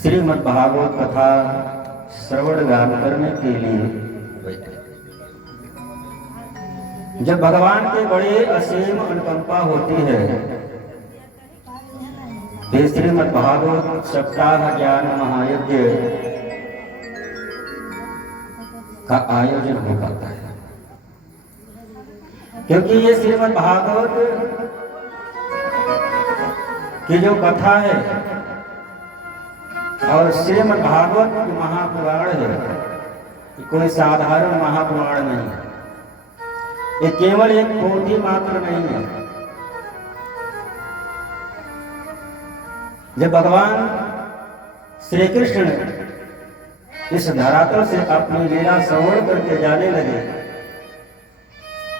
श्रीमद् भागवत कथा श्रवण गान करने के लिए बैठे। जब भगवान के बड़े असीम अनुकंपा होती है तो श्रीमद् भागवत सप्ताह ज्ञान महायज्ञ का आयोजन हो पाता है, क्योंकि ये श्रीमद् भागवत की जो कथा है और श्रीमद् भागवत की महापुराण है, कोई साधारण महापुराण नहीं है। ये केवल एक पोथी मात्र नहीं है। जब भगवान श्री कृष्ण इस धरातल से अपनी लीला श्रवण करके जाने लगे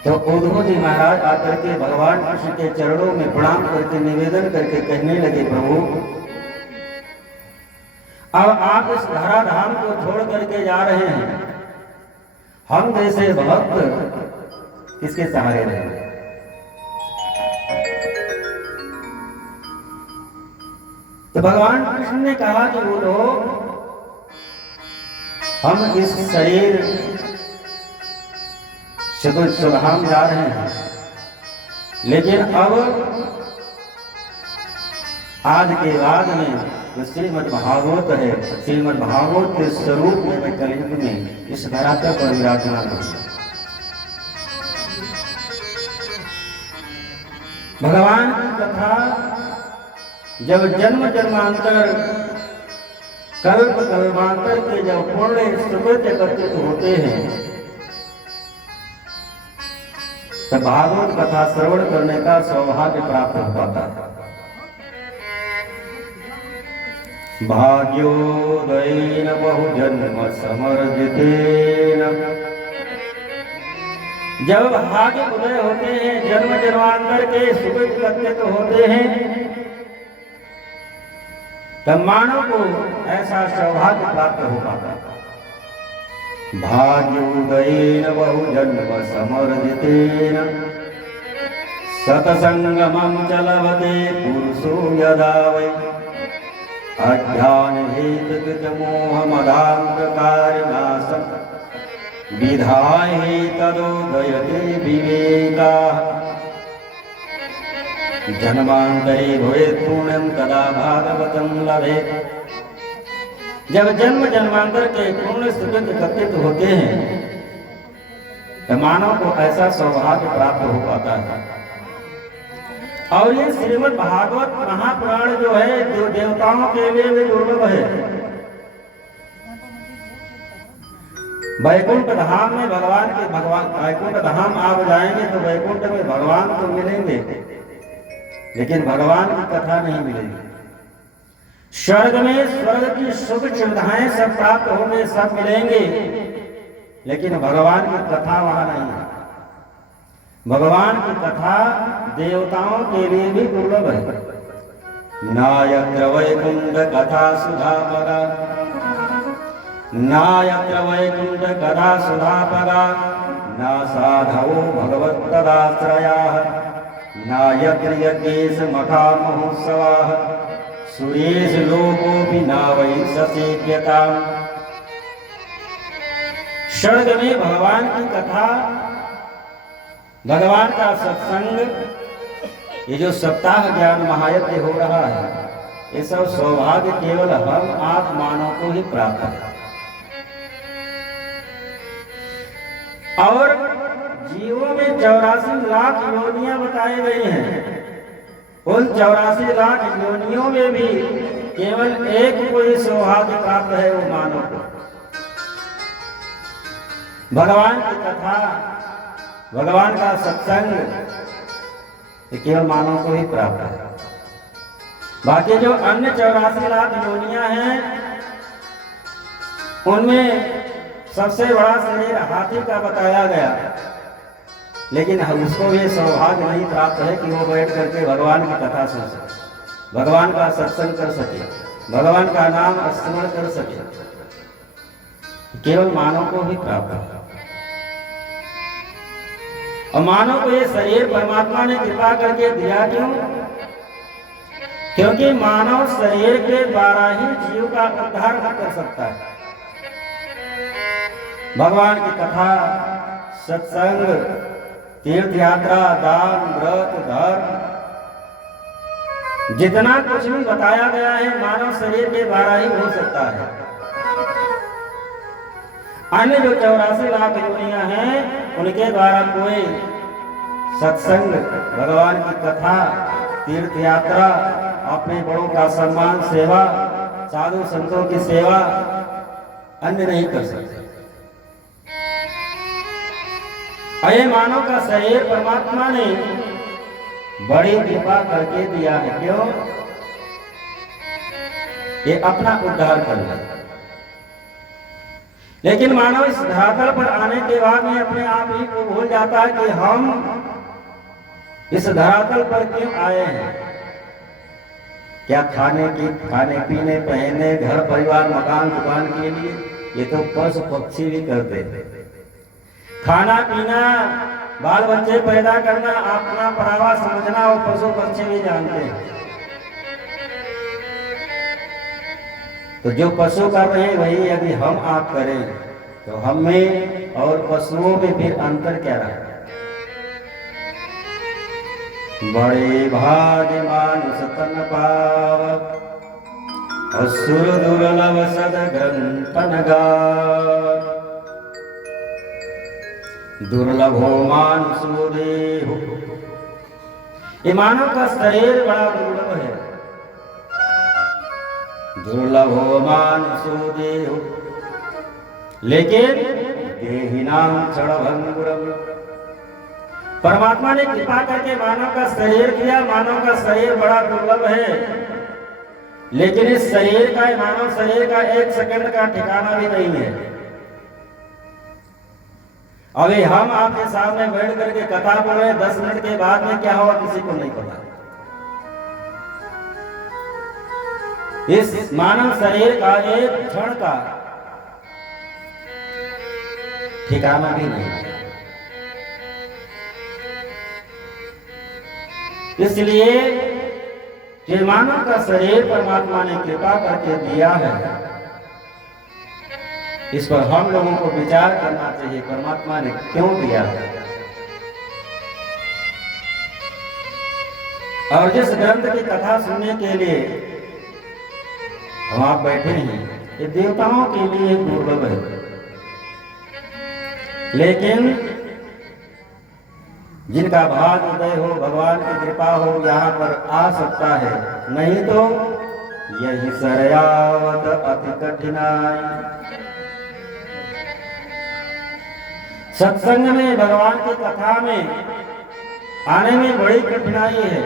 तो उद्धव जी महाराज आकर के भगवान कृष्ण के चरणों में प्रणाम करके निवेदन करके कहने लगे, प्रभु अब आप इस धराधाम को छोड़ करके जा रहे हैं, हम जैसे भक्त किसके सहारे रहेंगे? तो भगवान कृष्ण ने कहा कि वो लोग हम इस शरीर से तो सुधाम जा रहे हैं, लेकिन अब आज के बाद में जो श्रीमद् भागवत है, श्रीमद् भागवत के स्वरूप में मैं कलयुग में इस धरातल पर विराजमान हूं। भगवान की कथा जब जन्म जन्मांतर कल्प कल्पांतर के जब पूर्ण सुकृत एकत्रित होते हैं तब भागवत कथा श्रवण करने का सौभाग्य प्राप्त हो पाता है। भाग्योदयेन बहुजन्म समर्जितेन, जब भाग्य उदय होते हैं, जन्म जन्मांतर के सुकृत एकत्रित होते हैं, तब मानव को ऐसा सौभाग्य प्राप्त हो पाता है। भाग्योदयेन बहुजन्म समर्जितेन सतसंगमं च लभते पुरुषो यदा वै अज्ञानहेतुकृतमोहमदान्धकारनाशं विधाय तदोदयते विवेकाः। जन्मान्तरे भवेत् पुण्यं तदा भागवतं लभेत्। जब जन्म जन्मांतर के पूर्ण सुकृत एकत्रित होते हैं तो मानव को ऐसा सौभाग्य प्राप्त हो पाता है। और ये श्रीमद् भागवत महापुराण जो है, जो देवताओं के लिए भी दुर्लभ है। वैकुंठ धाम में भगवान वैकुंठ धाम आप जाएंगे तो वैकुंठ में भगवान तो मिलेंगे, लेकिन भगवान की कथा नहीं मिलेगी। स्वर्ग में स्वर्ग की सुख सुविधाएं सब प्राप्त होंगे, सब मिलेंगे, लेकिन भगवान की कथा वहां नहीं है। भगवान की कथा देवताओं के लिए भी दुर्लभ है। नायत्र वैकुंठ कथा सुधापरा, नायत्र वैकुंठ कथा सुधापरा, ना साधवो भगवत्तदाश्रयाः, नायत्र यज्ञेश मखा महोत्सवाः, सुरेश लोकोऽपि न वै ससेव्यताम्। स्वर्ग में भगवान की कथा, भगवान का सत्संग, ये जो सप्ताह ज्ञान महायज्ञ हो रहा है, ये सब सौभाग्य केवल हम आप मानव को ही प्राप्त है। और जीवों में 84 लाख योनियां बताई गई हैं। उन 84 लाख योनियों में भी केवल एक कोई सौभाग्य प्राप्त है, वो मानव को। भगवान की कथा, भगवान का सत्संग, ये केवल मानव को ही प्राप्त है। बाकी जो अन्य 84 लाख योनियां हैं, उनमें सबसे बड़ा शरीर हाथी का बताया गया, लेकिन उसको भी सौभाग्य नहीं प्राप्त है कि वो बैठ करके भगवान की कथा सुन सके, भगवान का सत्संग कर सके, भगवान का नाम स्मरण कर सके। केवल मानव को ही प्राप्त है। और मानव को ये शरीर परमात्मा ने कृपा करके दिया क्यों? क्योंकि मानव शरीर के द्वारा ही जीव का उद्धार कर सकता है। भगवान की कथा, सत्संग, तीर्थ यात्रा, दान, व्रत, धर्म, जितना कुछ भी बताया गया है मानव शरीर के द्वारा ही हो सकता है। अन्य जो 84 लाख योनियां हैं उनके द्वारा कोई सत्संग, भगवान की कथा, तीर्थ यात्रा, अपने बड़ों का सम्मान, सेवा, साधु संतों की सेवा अन्य नहीं कर सकते। अये मानव का शरीर परमात्मा ने बड़ी कृपा करके दिया है। क्यों? ये अपना उद्धार कर ले। लेकिन मानव इस धरातल पर आने के बाद में अपने आप ही को भूल जाता है कि हम इस धरातल पर क्यों आए हैं। क्या खाने पीने, पहनने, घर परिवार, मकान, दुकान के लिए? ये तो पशु पक्षी भी करते हैं। खाना पीना, बाल बच्चे पैदा करना, अपना परावा समझना वो पशु पक्षी भी जानते हैं। तो जो पशु कर रहे हैं वही यदि हम आप करें तो हम में और पशुओं में फिर अंतर क्या रहा? बड़े भाग्य मानुष तन पाव, असुर दुर्लभ सद ग्रंथन गाव, दुर्लभो मानुषो देहो। ये मानव का शरीर बड़ा दुर्लभ है। दुर्लभो मानुषो देहो, लेकिन देहिनां क्षणभंगुरम्। परमात्मा ने कृपा करके मानव का शरीर दिया। मानव का शरीर बड़ा दुर्लभ है, लेकिन इस शरीर का, मानव शरीर का 1 सेकंड का ठिकाना भी नहीं है। अभी हम आपके सामने बैठ करके कथा बोल रहे हैं, 10 मिनट के बाद में क्या होगा किसी को नहीं पता। इस मानव शरीर का 1 क्षण का ठिकाना भी नहीं है। इसलिए जो मानव का शरीर परमात्मा ने कृपा करके दिया है, इस पर हम लोगों को विचार करना चाहिए परमात्मा ने क्यों दिया है। और जिस ग्रंथ की कथा सुनने के लिए हम आप बैठे हैं, ये देवताओं के लिए दुर्लभ है। लेकिन जिनका भाग उदय हो, भगवान की कृपा हो, यहाँ पर आ सकता है। नहीं तो यही सरयावत अति कठिनाई। सत्संग में, भगवान की कथा में आने में बड़ी कठिनाई है।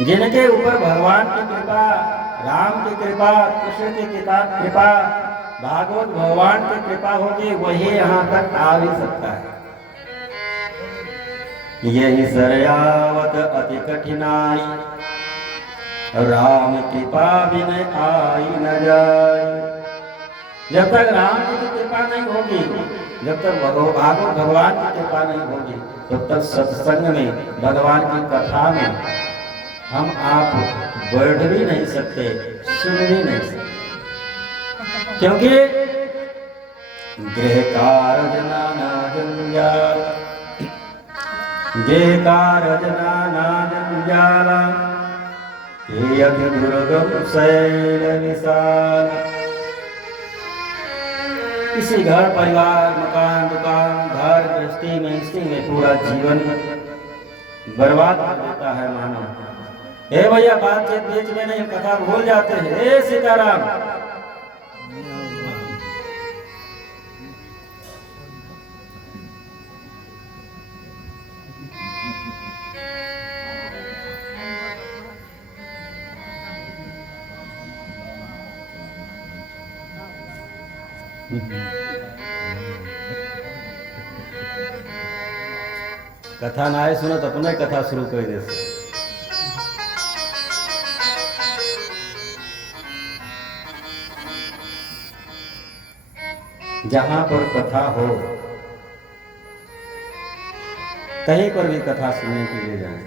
जिनके ऊपर भगवान की कृपा, राम की कृपा, कृष्ण की कृपा, भागवत भगवान की कृपा होगी, वही यहाँ तक आ भी सकता है। यही सरयावत अति कठिनाई, राम कृपा बिन आई न जाए। जब तक राम की कृपा नहीं होगी, जब तक भगवान की कृपा नहीं होगी, तब तक सत्संग में, भगवान की कथा में हम आप बैठ भी नहीं सकते, सुन भी नहीं सकते। क्योंकि गृह कारज नाना जंजाल, गृह कारज नाना जंजाल, ये अति दुर्गम शैल विशाल। किसी घर परिवार, मकान, दुकान, घर गृहस्थी में, इसी में पूरा जीवन बर्बाद कर देता है मानव। हे भैया, बातचीत बीच में नहीं, कथा भूल जाते हैं। हे सीताराम, कथा ना आए सुनो तो अपने कथा शुरू कर दे। जहां पर कथा हो, कहीं पर भी कथा सुनने के लिए जाए,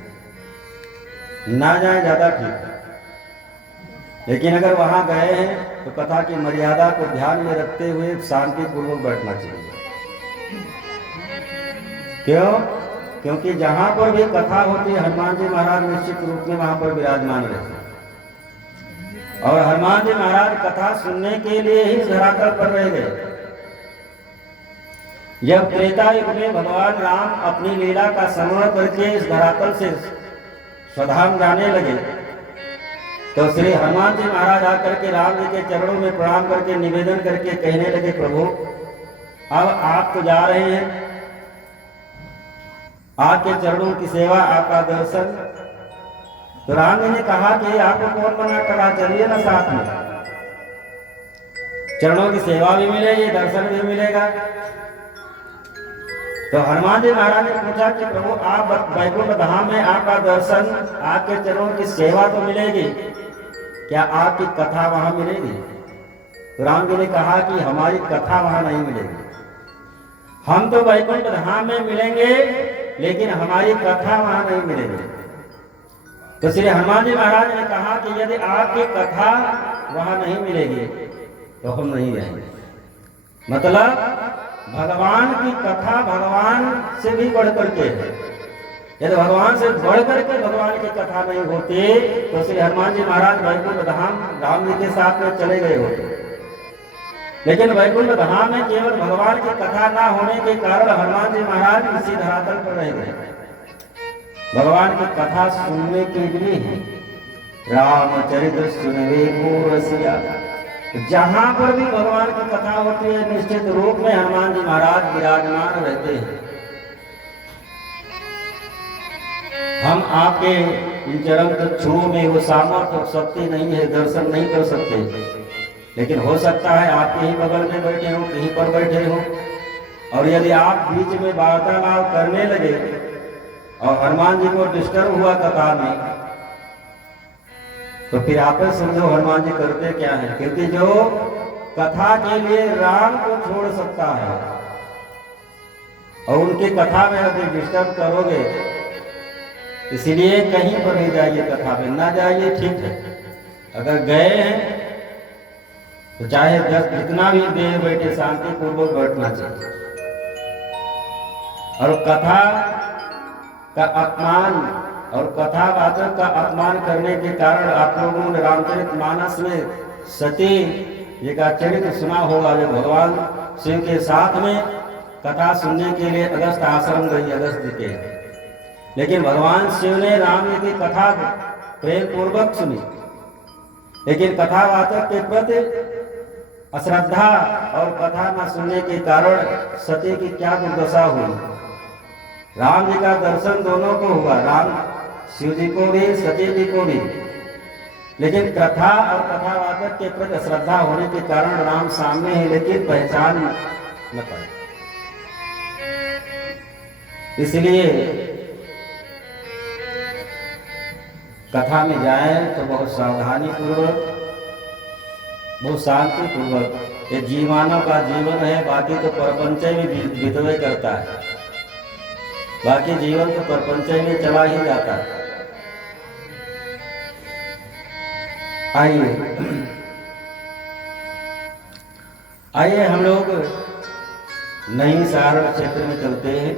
ना जाए ज़्यादा ठीक है। लेकिन अगर वहाँ गए हैं तो कथा की मर्यादा को ध्यान में रखते हुए शांतिपूर्वक बैठना चाहिए। क्यों? क्योंकि जहाँ पर भी कथा होती है हनुमान जी महाराज निश्चित रूप में वहाँ पर विराजमान रहते हैं, और हनुमान जी महाराज कथा सुनने के लिए ही धरातल पर रह गए। जब त्रेता युग में भगवान राम अपनी लीला का स्मरण करके इस धरातल से स्वधाम जाने लगे, तो श्री हनुमान जी महाराज आकर के राम जी के चरणों में प्रणाम करके निवेदन करके कहने लगे, प्रभु अब आप तो जा रहे हैं, आपके चरणों की सेवा, आपका दर्शन। तो राम जी ने कहा कि आपको कौन मना करा, चलिए ना साथ में, चरणों की सेवा भी मिलेगी, दर्शन भी मिलेगा। तो हनुमान जी महाराज ने पूछा कि प्रभु आप वैकुंठ धाम में आपका दर्शन, आपके चरणों की सेवा तो मिलेगी, क्या आपकी कथा वहां मिलेगी? तो राम जी ने कहा कि हमारी कथा वहां नहीं मिलेगी, हम तो वैकुंठ धाम में मिलेंगे लेकिन हमारी कथा वहां नहीं मिलेगी। तो श्री हनुमान जी महाराज ने कहा कि यदि आपकी कथा वहां नहीं मिलेगी तो हम नहीं जाएंगे। मतलब भगवान की कथा भगवान से भी बढ़ करके है। यदि भगवान से बढ़ करके भगवान की कथा नहीं होती तो श्री हनुमान जी महाराज वैकुंठ धाम राम जी के साथ में चले गए होते। लेकिन वैकुंठ धाम में केवल भगवान की कथा ना होने के कारण हनुमान जी महाराज इसी धरातल पर रह गए। भगवान की कथा सुनने के लिए रामचरित्र सुनवे को रसिया, जहां पर भी भगवान की कथा होती है निश्चित रूप में हनुमान जी महाराज विराजमान रहते हैं। हम आपके इन चरण चक्षुओं में वो सामर्थ्य और शक्ति नहीं है, दर्शन नहीं कर सकते, लेकिन हो सकता है आपके ही बगल में बैठे हो, कहीं पर बैठे हो, और यदि आप बीच में वार्तालाप करने लगे और हनुमान जी को डिस्टर्ब हुआ कथा में, तो फिर आप समझो हनुमान जी करते क्या है। क्योंकि जो कथा के लिए राम को छोड़ सकता है और उनकी कथा में अगर डिस्टर्ब करोगे, इसलिए कहीं पर नहीं जाइए, कथा में ना जाइए, ठीक है। अगर गए हैं तो चाहे जितना भी देर बैठे शांतिपूर्वक बैठना चाहिए। और कथा का अपमान और कथावाचक का अपमान करने के कारण आप लोगों ने रामचरितमानस में सती जी का चरित्र सुना होगा, जो भगवान शिव के साथ में कथा सुनने के लिए अगस्त आश्रम गई, अगस्त जी के। लेकिन भगवान शिव ने राम जी की कथा प्रेम पूर्वक सुनी, लेकिन कथावाचक के प्रति अश्रद्धा और कथा न सुनने के कारण सती की क्या दुर्दशा हुई। राम जी का दर्शन दोनों को हुआ, राम शिव जी को भी, सती जी को भी, लेकिन कथा और कथावाचक के प्रति श्रद्धा होने के कारण राम सामने है लेकिन पहचान न पाए। इसलिए कथा में जाए तो बहुत सावधानी पूर्वक, बहुत शांति पूर्वक। ये जीवानों का जीवन है, बाकी तो परपंच में विधवे करता है, बाकी जीवन तो परपंच में चला ही जाता है। आइए हम लोग नैमिषारण्य क्षेत्र में चलते हैं।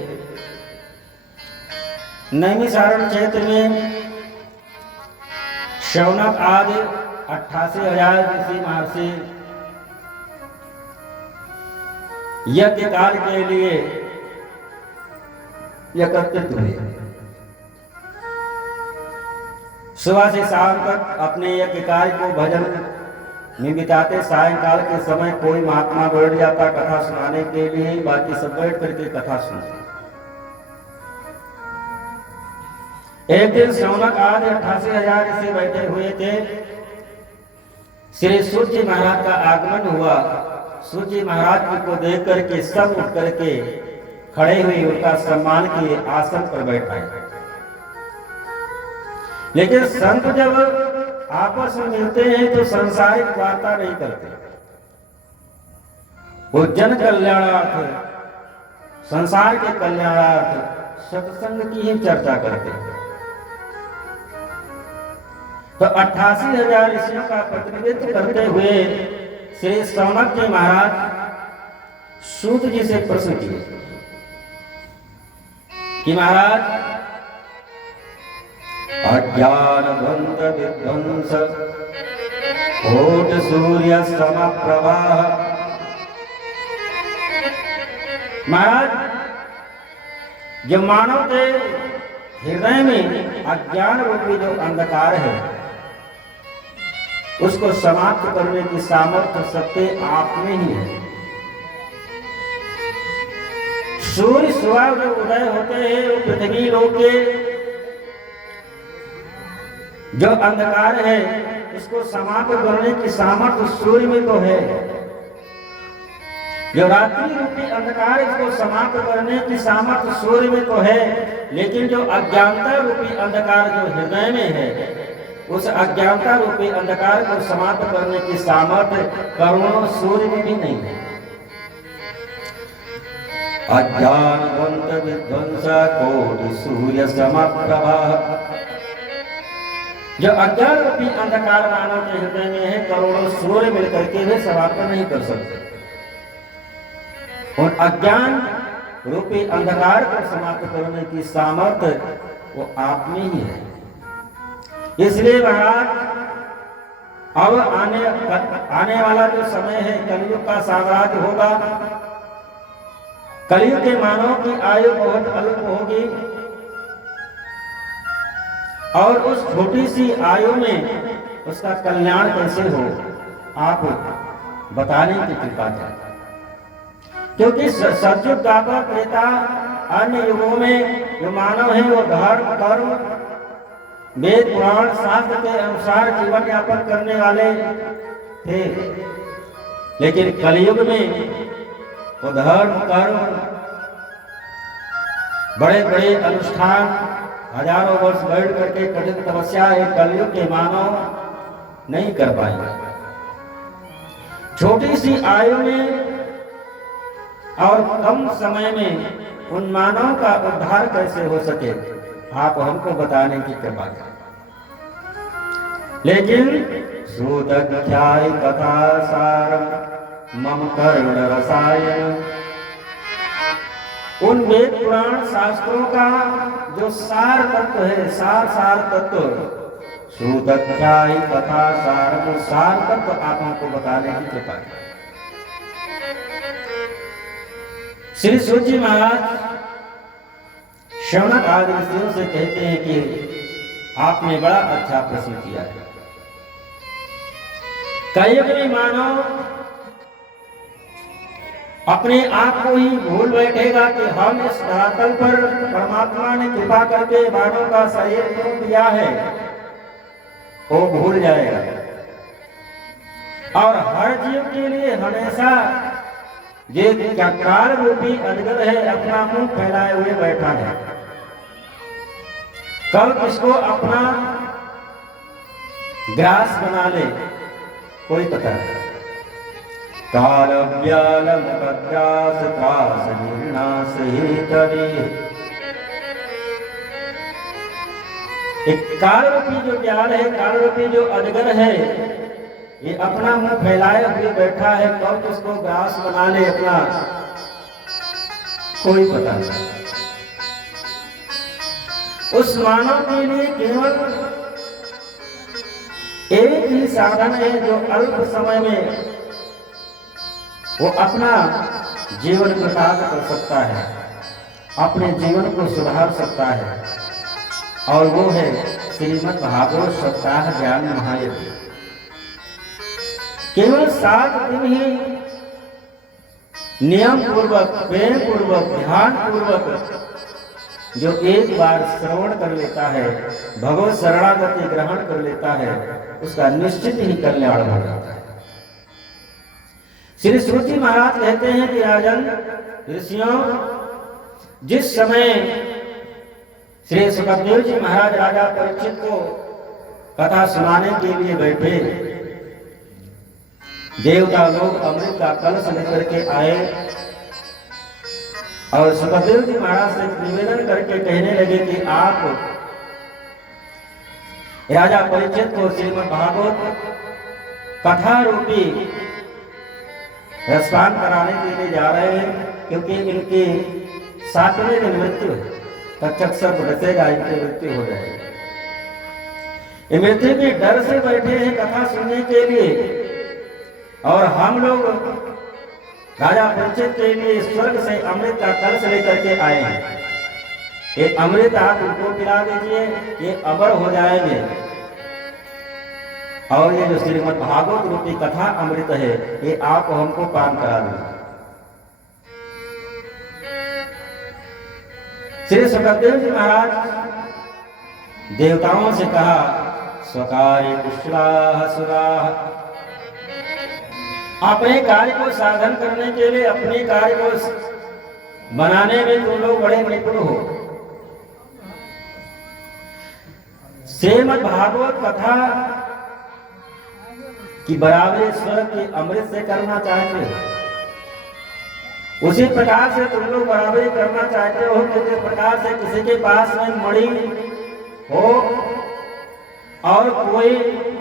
नैमिषारण्य क्षेत्र में शौनक आदि 88,000 ऋषि महर्षि यज्ञ कार्य के लिए एकत्रित हुए। सुबह से शाम तक अपने यज्ञ कार्य को भजन में बिताते। सायंकाल के समय कोई महात्मा बैठ जाता कथा सुनाने के लिए, बाकी सब बैठ करके कथा सुनते। एक दिन शौनक आदि 88,000 ऋषि बैठे हुए थे। श्री सूर्य महाराज का आगमन हुआ। सूर्य महाराज जी को देख करके सब उठ करके खड़े हुए उनका सम्मान किए, आसन पर बैठाए। लेकिन संत जब आपस में मिलते हैं तो सांसारिक वार्ता नहीं करते, वो जन कल्याणार्थ, संसार के कल्याणार्थ सत्संग की ही चर्चा करते हैं। तो 88,000 ऋषियों का प्रतिनिधित्व करते हुए श्री सौनक जी महाराज सूत जी से प्रश्न किए कि महाराज, अज्ञान ध्वंस विध्वंस कोट सूर्य समप्रभाः। महाराज, जब मानव के हृदय में अज्ञान रूपी जो अंधकार है उसको समाप्त करने की सामर्थ्य सत्य आप में ही है। सूर्य सुबह जो उदय होते हैं वो पृथ्वी लोक के जो अंधकार है उसको समाप्त करने की सामर्थ्य सूर्य में तो है। जो रात्रि रूपी अंधकार इसको समाप्त करने की सामर्थ्य सूर्य में तो है, लेकिन जो अज्ञानता रूपी अंधकार जो हृदय में है उस अज्ञानता रूपी अंधकार को समाप्त करने की सामर्थ्य करोड़ों सूर्य में भी नहीं है। अज्ञान ध्वंस विध्वंस कोटि सूर्य समप्रभाः। जो अज्ञान रूपी अंधकार मानव के हृदय में है करोड़ों सूर्य मिलकर के भी समाप्त नहीं कर सकते। और अज्ञान रूपी अंधकार को समाप्त करने की सामर्थ्य वो आप में ही है। इसलिए महाराज, अब आने वाला जो समय है कलयुग का साम्राज्य होगा। कलयुग के मानव की आयु बहुत अल्प होगी और उस छोटी सी आयु में उसका कल्याण कैसे हो आप बताने की कृपा करें, क्योंकि सतयुग द्वापर त्रेता अन्य युगों में जो मानव है वो धर्म कर्म वेद पुराण शास्त्र के अनुसार जीवन यापन करने वाले थे, लेकिन कलयुग में वो धर्म कर्म बड़े बड़े अनुष्ठान हजारों वर्ष बैठ करके कठिन तपस्या एक कलयुग के मानव नहीं कर पाएंगे। छोटी सी आयु में और कम समय में उन मानव का उद्धार कैसे हो सके आप हमको बताने की कृपा करें। लेकिन श्रुतख्याय कथा सारम मम कर्ण रसायन, उन वेद पुराण शास्त्रों का जो सार तत्व है, सार तत्व, श्रुतख्याय कथा सारम, सार तत्व आप हमको बताने की कृपा करें। श्री सूत जी महाराज शौनक आदि ऋषियों से कहते हैं कि आपने बड़ा अच्छा प्रश्न किया है। कलयुग में मानव अपने आप को ही भूल बैठेगा कि हम इस धरातल पर परमात्मा ने कृपा करके मानव का शरीर क्यों दिया है, वो भूल जाएगा। और हर जीव के लिए हमेशा ये क्या काल रूपी अजगर है अपना मुंह फैलाए हुए बैठा है। कल किसको अपना ग्रास बना ले कोई पता नहीं। काल व्यालम तद्रास त्रास निर्नाश ही तरी, एक काल रूपी जो व्याल है, काल रूपी जो अजगर है, ये अपना मुंह फैलाए हुए बैठा है। कब उसको ग्रास बना ले अपना कोई पता नहीं। उस मानव के लिए केवल एक ही साधन है जो अल्प समय में वो अपना जीवन प्रकाश कर सकता है, अपने जीवन को सुधार सकता है, और वो है श्रीमद् भागवत सप्ताह ज्ञान महायज्ञ। केवल 7 दिन ही नियम पूर्वक, प्रेम पूर्वक, ध्यान पूर्वक जो एक बार श्रवण कर लेता है, भगवत शरणागति ग्रहण कर लेता है, उसका निश्चित ही कल्याण हो जाता है। श्री सूत जी महाराज कहते हैं कि राजन ऋषियों, जिस समय श्री सुखदेव जी महाराज राजा परीक्षित को कथा सुनाने के लिए बैठे, देवता लोग अमृत का कलश लेकर के आए और सुखदेव जी महाराज से निवेदन करके कहने लगे कि आप राजा परीक्षित को श्रीमद् भागवत कथा रूपी रसपान कराने के लिए जा रहे हैं, क्योंकि इनकी 7वें दिन मृत्यु है। तक्षक सर्प डसेगा, इनकी मृत्यु हो जाएगी। ये मृत्यु के डर से बैठे हैं कथा सुनने के लिए, और हम लोग राजा परीक्षित के लिए स्वर्ग से अमृत का कलश लेकर के आए हैं। ये अमृत आप उनको पिला दीजिए, ये अमर हो जाएंगे। और ये जो श्रीमद् भागवत रूपी कथा अमृत है, ये आप हमको पान करा दीजिए। श्री सुखदेव जी महाराज देवताओं से कहा, स्वकार्य कुशलाः सुराः, अपने कार्य को साधन करने के लिए, अपने कार्य को बनाने में तुम लोग बड़े निपुण हो। श्रीमद् भागवत कथा की बराबरी स्वर्ग के अमृत से करना चाहते हो, उसी प्रकार से तुम लोग बराबरी करना चाहते हो। किसी प्रकार से किसी के पास में मणि हो और कोई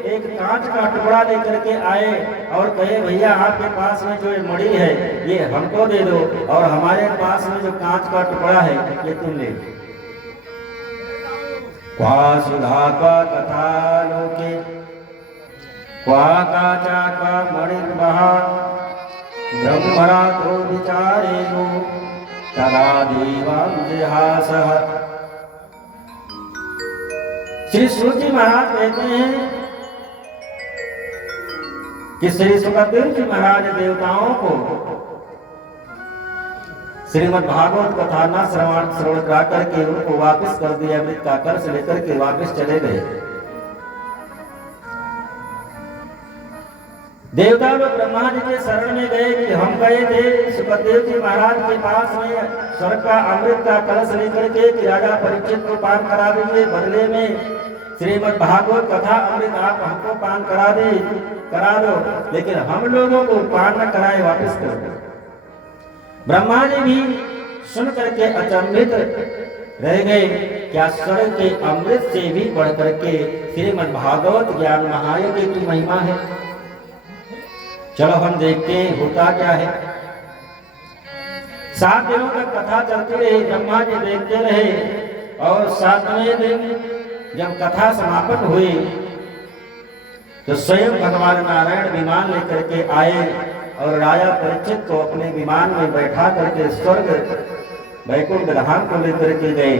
एक कांच का टुकड़ा लेकर के आए और कहे, भैया आपके पास में जो मणि है ये हमको दे दो, और हमारे पास में जो कांच का टुकड़ा है ये तुम ले लो। क्वा सुधा क्वा कथा लोके क्वा काचा क्वा मणिर्महा ब्रह्मरातो विचारेणो तदा देवां जिहासः। श्री सूर्य महाराज कहते हैं कि श्री सुखदेव जी महाराज देवताओं को श्रीमद् भागवत कथा न श्रवण करा करके उनको वापस कर दिया, अमृत का कलश लेकर के वापस चले गए। देवता लोग ब्रह्मा जी के शरण में गए कि हम गए थे सुखदेव जी महाराज के पास में स्वर्ग का अमृत का कलश लेकर के कि राजा परीक्षित को पान करा दीजिए, बदले में श्रीमद् भागवत कथा अमृत आप हमको पान करा दो, लेकिन हम लोगों को पान न कराए, वापस कर दो। ब्रह्मा जी भी सुन करके अचंभित रह गए, क्या स्वर्ग के अमृत से भी बढ़ करके श्रीमद् भागवत ज्ञान महायज्ञ की महिमा है। चलो हम देखते हैं होता क्या है। 7 दिनों तक कथा चलती रही, ब्रह्मा जी देखते रहे, और 7वें दिन जब कथा समापन हुई तो स्वयं भगवान नारायण विमान लेकर के आए और राजा परीक्षित को अपने विमान में बैठा करके स्वर्ग वैकुंठ धाम को लेकर के गए,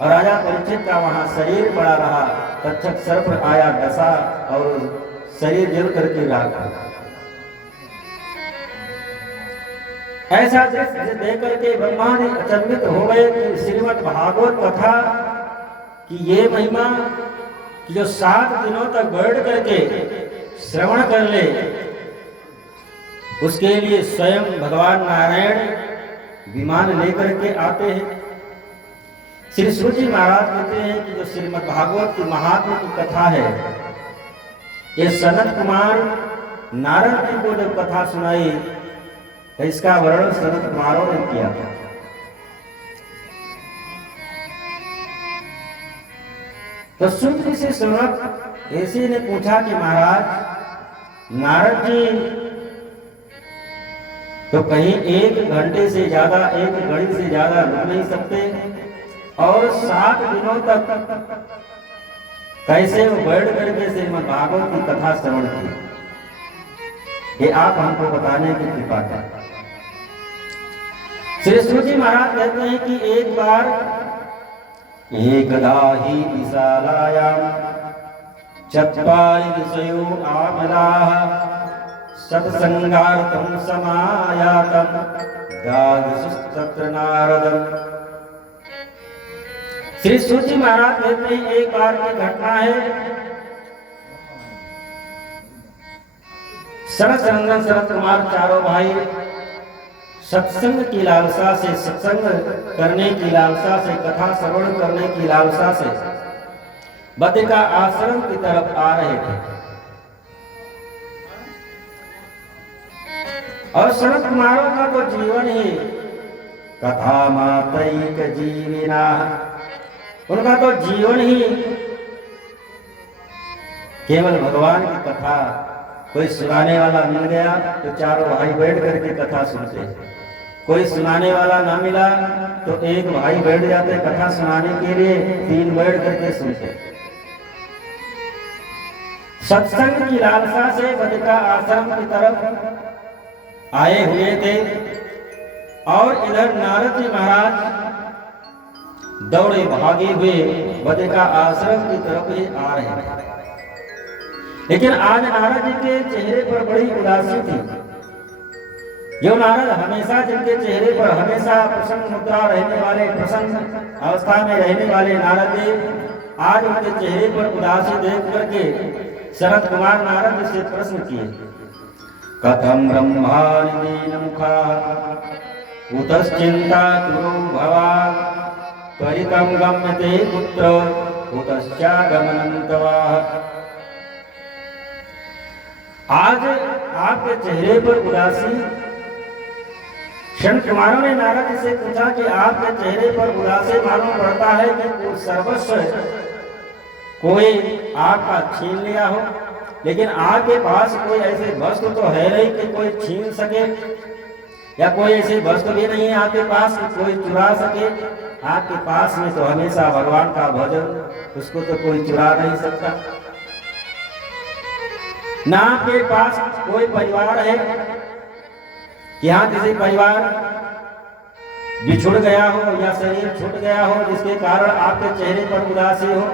और राजा परीक्षित का वहां शरीर पड़ा रहा। तक्षक सर्प आया, डसा और शरीर जल करके रहा। ऐसा दृश्य देख करके ब्रह्मा जी अचंभित हो गए कि श्रीमद् भागवत कथा की ये महिमा कि जो 7 दिनों तक बैठ करके श्रवण कर ले, उसके लिए स्वयं भगवान नारायण विमान लेकर के आते हैं। श्री सूर्य महाराज कहते हैं कि जो श्रीमद् भागवत की महात्मा की कथा है, ये सनत कुमार नारद जी को जब कथा सुनाई तो इसका वर्णन सनत कुमारों ने किया था। तो सूर्य से सनत ऐसे ने पूछा कि महाराज नारद जी तो कहीं 1 घंटे से ज्यादा, 1 घड़ी से ज्यादा रुक नहीं सकते, और 7 दिनों तक कैसे वो बैठ करके श्रीमद् भागवत की कथा श्रवण की, ये आप हमको बताने की कृपा करें। श्री सूर्य महाराज कहते हैं कि एक बार एकदा हि विशालायां चत्वारि ऋषयो आमलाः सत्संगार्थं समायातं द्वादशस्तत्र नारदम्। श्री सूर्य महाराज कहते हैं एक बार की घटना है। शरद रंजन शरद कुमार चारों भाई सत्संग की लालसा से, सत्संग करने की लालसा से, कथा श्रवण करने की लालसा से बद्रिका आश्रम की तरफ आ रहे थे। और शरद कुमारों का तो जीवन ही कथा मात्रैक जीविना, उनका तो जीवन ही केवल भगवान की कथा कोई सुनाने वाला मिल गया तो चारों भाई बैठ करके कथा सुनते हैं, कोई सुनाने वाला ना मिला तो एक भाई बैठ जाते कथा सुनाने के लिए, तीन बैठ करके सुनते। सत्संग की लालसा से बदका आश्रम की तरफ आए हुए थे और इधर नारद जी महाराज दौड़े भागे हुए बदका आश्रम की तरफ ही आ रहे थे। लेकिन आज नारद जी के चेहरे पर बड़ी उदासी थी। जो नारद हमेशा जिनके चेहरे पर हमेशा प्रसन्न मुद्रा रहने वाले, प्रसन्न अवस्था में रहने वाले नारद देव आज उनके चेहरे पर उदासी देख करके शरद कुमार नारद से प्रश्न किए, कथम ब्रह्मानि मुखा उतश्चिंता कुरु भवा त्वरितं गम्यते पुत्र उतश्चागमनं तवा। आज आपके चेहरे पर उदासी। शंत कुमारों ने नारद जी से पूछा कि आपके चेहरे पर उदासी मालूम पड़ता है कि कोई सर्वस्व कोई आपका छीन लिया हो, लेकिन आपके पास कोई ऐसे वस्तु तो है नहीं कि कोई छीन सके, या कोई ऐसी वस्तु भी नहीं है आपके पास कि कोई चुरा सके। आपके पास में तो हमेशा भगवान का भजन, उसको तो कोई चुरा नहीं सकता। ना आपके पास कोई परिवार है कि हाँ किसी परिवार बिछुड़ गया हो या शरीर छूट गया हो जिसके कारण आपके चेहरे पर उदासी हो।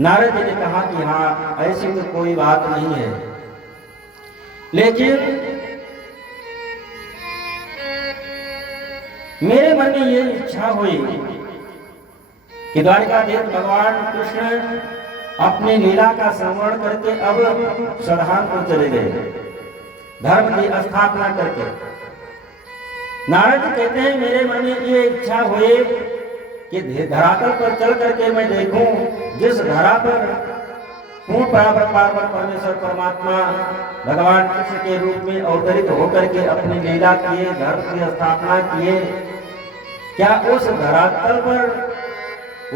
नारद जी ने कहा कि हाँ ऐसी तो कोई बात नहीं है, लेकिन मेरे मन में ये इच्छा हुई कि द्वारिकाधीश भगवान कृष्ण अपनी लीला का स्मरण करके अब श्रद्धानपुर चले गए धर्म की स्थापना करके। नारद जी कहते हैं मेरे मन में ये इच्छा हुई कि धरातल पर चल करके मैं देखूं जिस धरा पर पूर्ण पार्वत परमेश्वर परमात्मा भगवान कृष्ण के रूप में अवतरित होकर के अपनी लीला किए, धर्म की स्थापना किए, क्या उस धरातल पर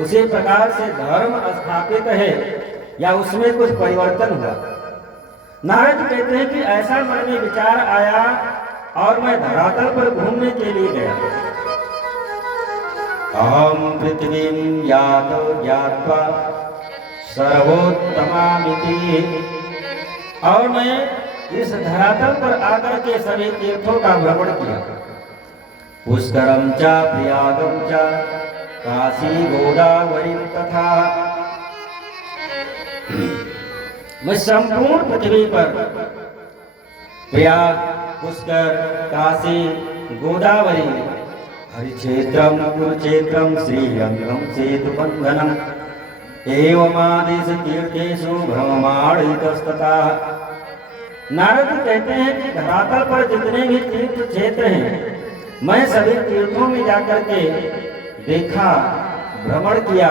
उसी प्रकार से धर्म स्थापित है या उसमें कुछ परिवर्तन हुआ। नारद कहते हैं कि ऐसा मन में विचार आया और मैं धरातल पर घूमने के लिए गया। अहम पृथ्वीं यातो ज्ञात्वा सर्वोत्तमामिति, और मैं इस धरातल पर आकर के सभी तीर्थों का भ्रमण किया। पुष्करम च प्रयागम च काशी गोदावरी तथा, मैं संपूर्ण पृथ्वी पर प्रयाग, पुष्कर, काशी, गोदावरी, हरिक्षेत्रम, कुरुक्षेत्रम, श्रीरंगम, सेतुबंधनम एवमादेश तीर्थेषु भ्रममाणितस्ततः। नारद कहते हैं कि धरातल पर जितने भी तीर्थ क्षेत्र हैं मैं सभी तीर्थों में जाकर के देखा, भ्रमण किया,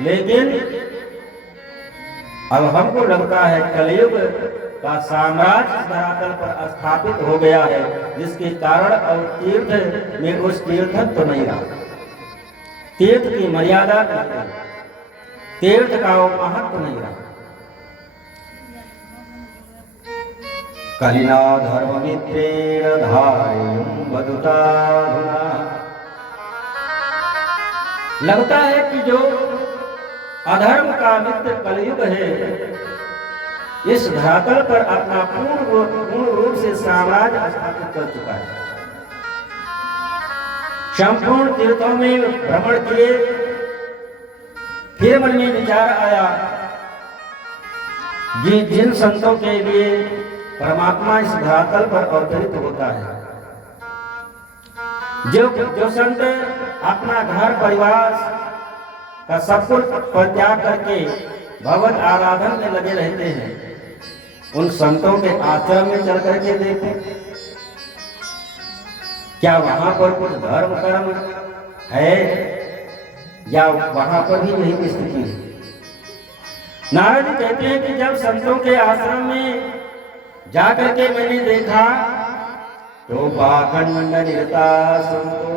लेकिन अब हमको लगता है कलयुग का साम्राज्य धरातल पर स्थापित हो गया है, जिसके कारण अब तीर्थ में उस तीर्थत्व तो नहीं रहा, तीर्थ की मर्यादा नहीं रही, तीर्थ का वो महत्व नहीं रहा। कलिना धर्म मित्रेण धारेयं वदुताधुना, लगता है कि जो अधर्म का मित्र कलयुग है इस धरातल पर अपना पूर्ण रूप से साम्राज्य स्थापित कर चुका है। संपूर्ण तीर्थों में भ्रमण किए, फिर मन में विचार आया कि जिन संतों के लिए परमात्मा इस धरातल पर अवतरित होता है, जो संत अपना घर परिवार का सब कुछ परित्याग करके भगवत आराधन में लगे रहते हैं, उन संतों के आश्रम में चल करके देखें क्या वहां पर कुछ धर्म कर्म है या वहां पर भी यही स्थिति है। नारद जी कहते हैं कि जब संतों के आश्रम में जाकर के मैंने देखा तो पाखंड निरता संतो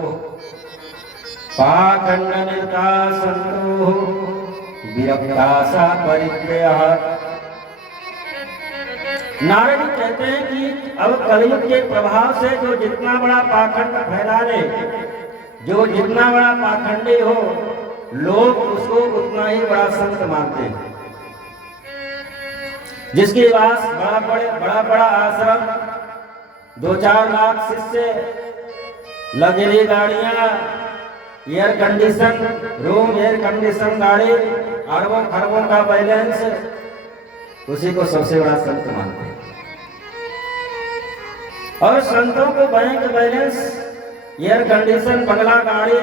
विरक्तासा परिग्रह। नारद जी कहते हैं कि अब कलयुग के प्रभाव से जो जितना बड़ा पाखंड फैला ले, जो जितना बड़ा पाखंडी हो, लोग उसको उतना ही बड़ा संत मानते हैं। जिसके पास बड़ा बड़ा आश्रम, 2-4 लाख शिष्य, लग्जरी गाड़ियां, air condition room, air condition गाड़ी, अरबों खरबों का बैलेंस, उसी को सबसे बड़ा संत मानते हैं। और संतों को बैंक बैलेंस, एयर कंडीशन, बंगला, गाड़ी,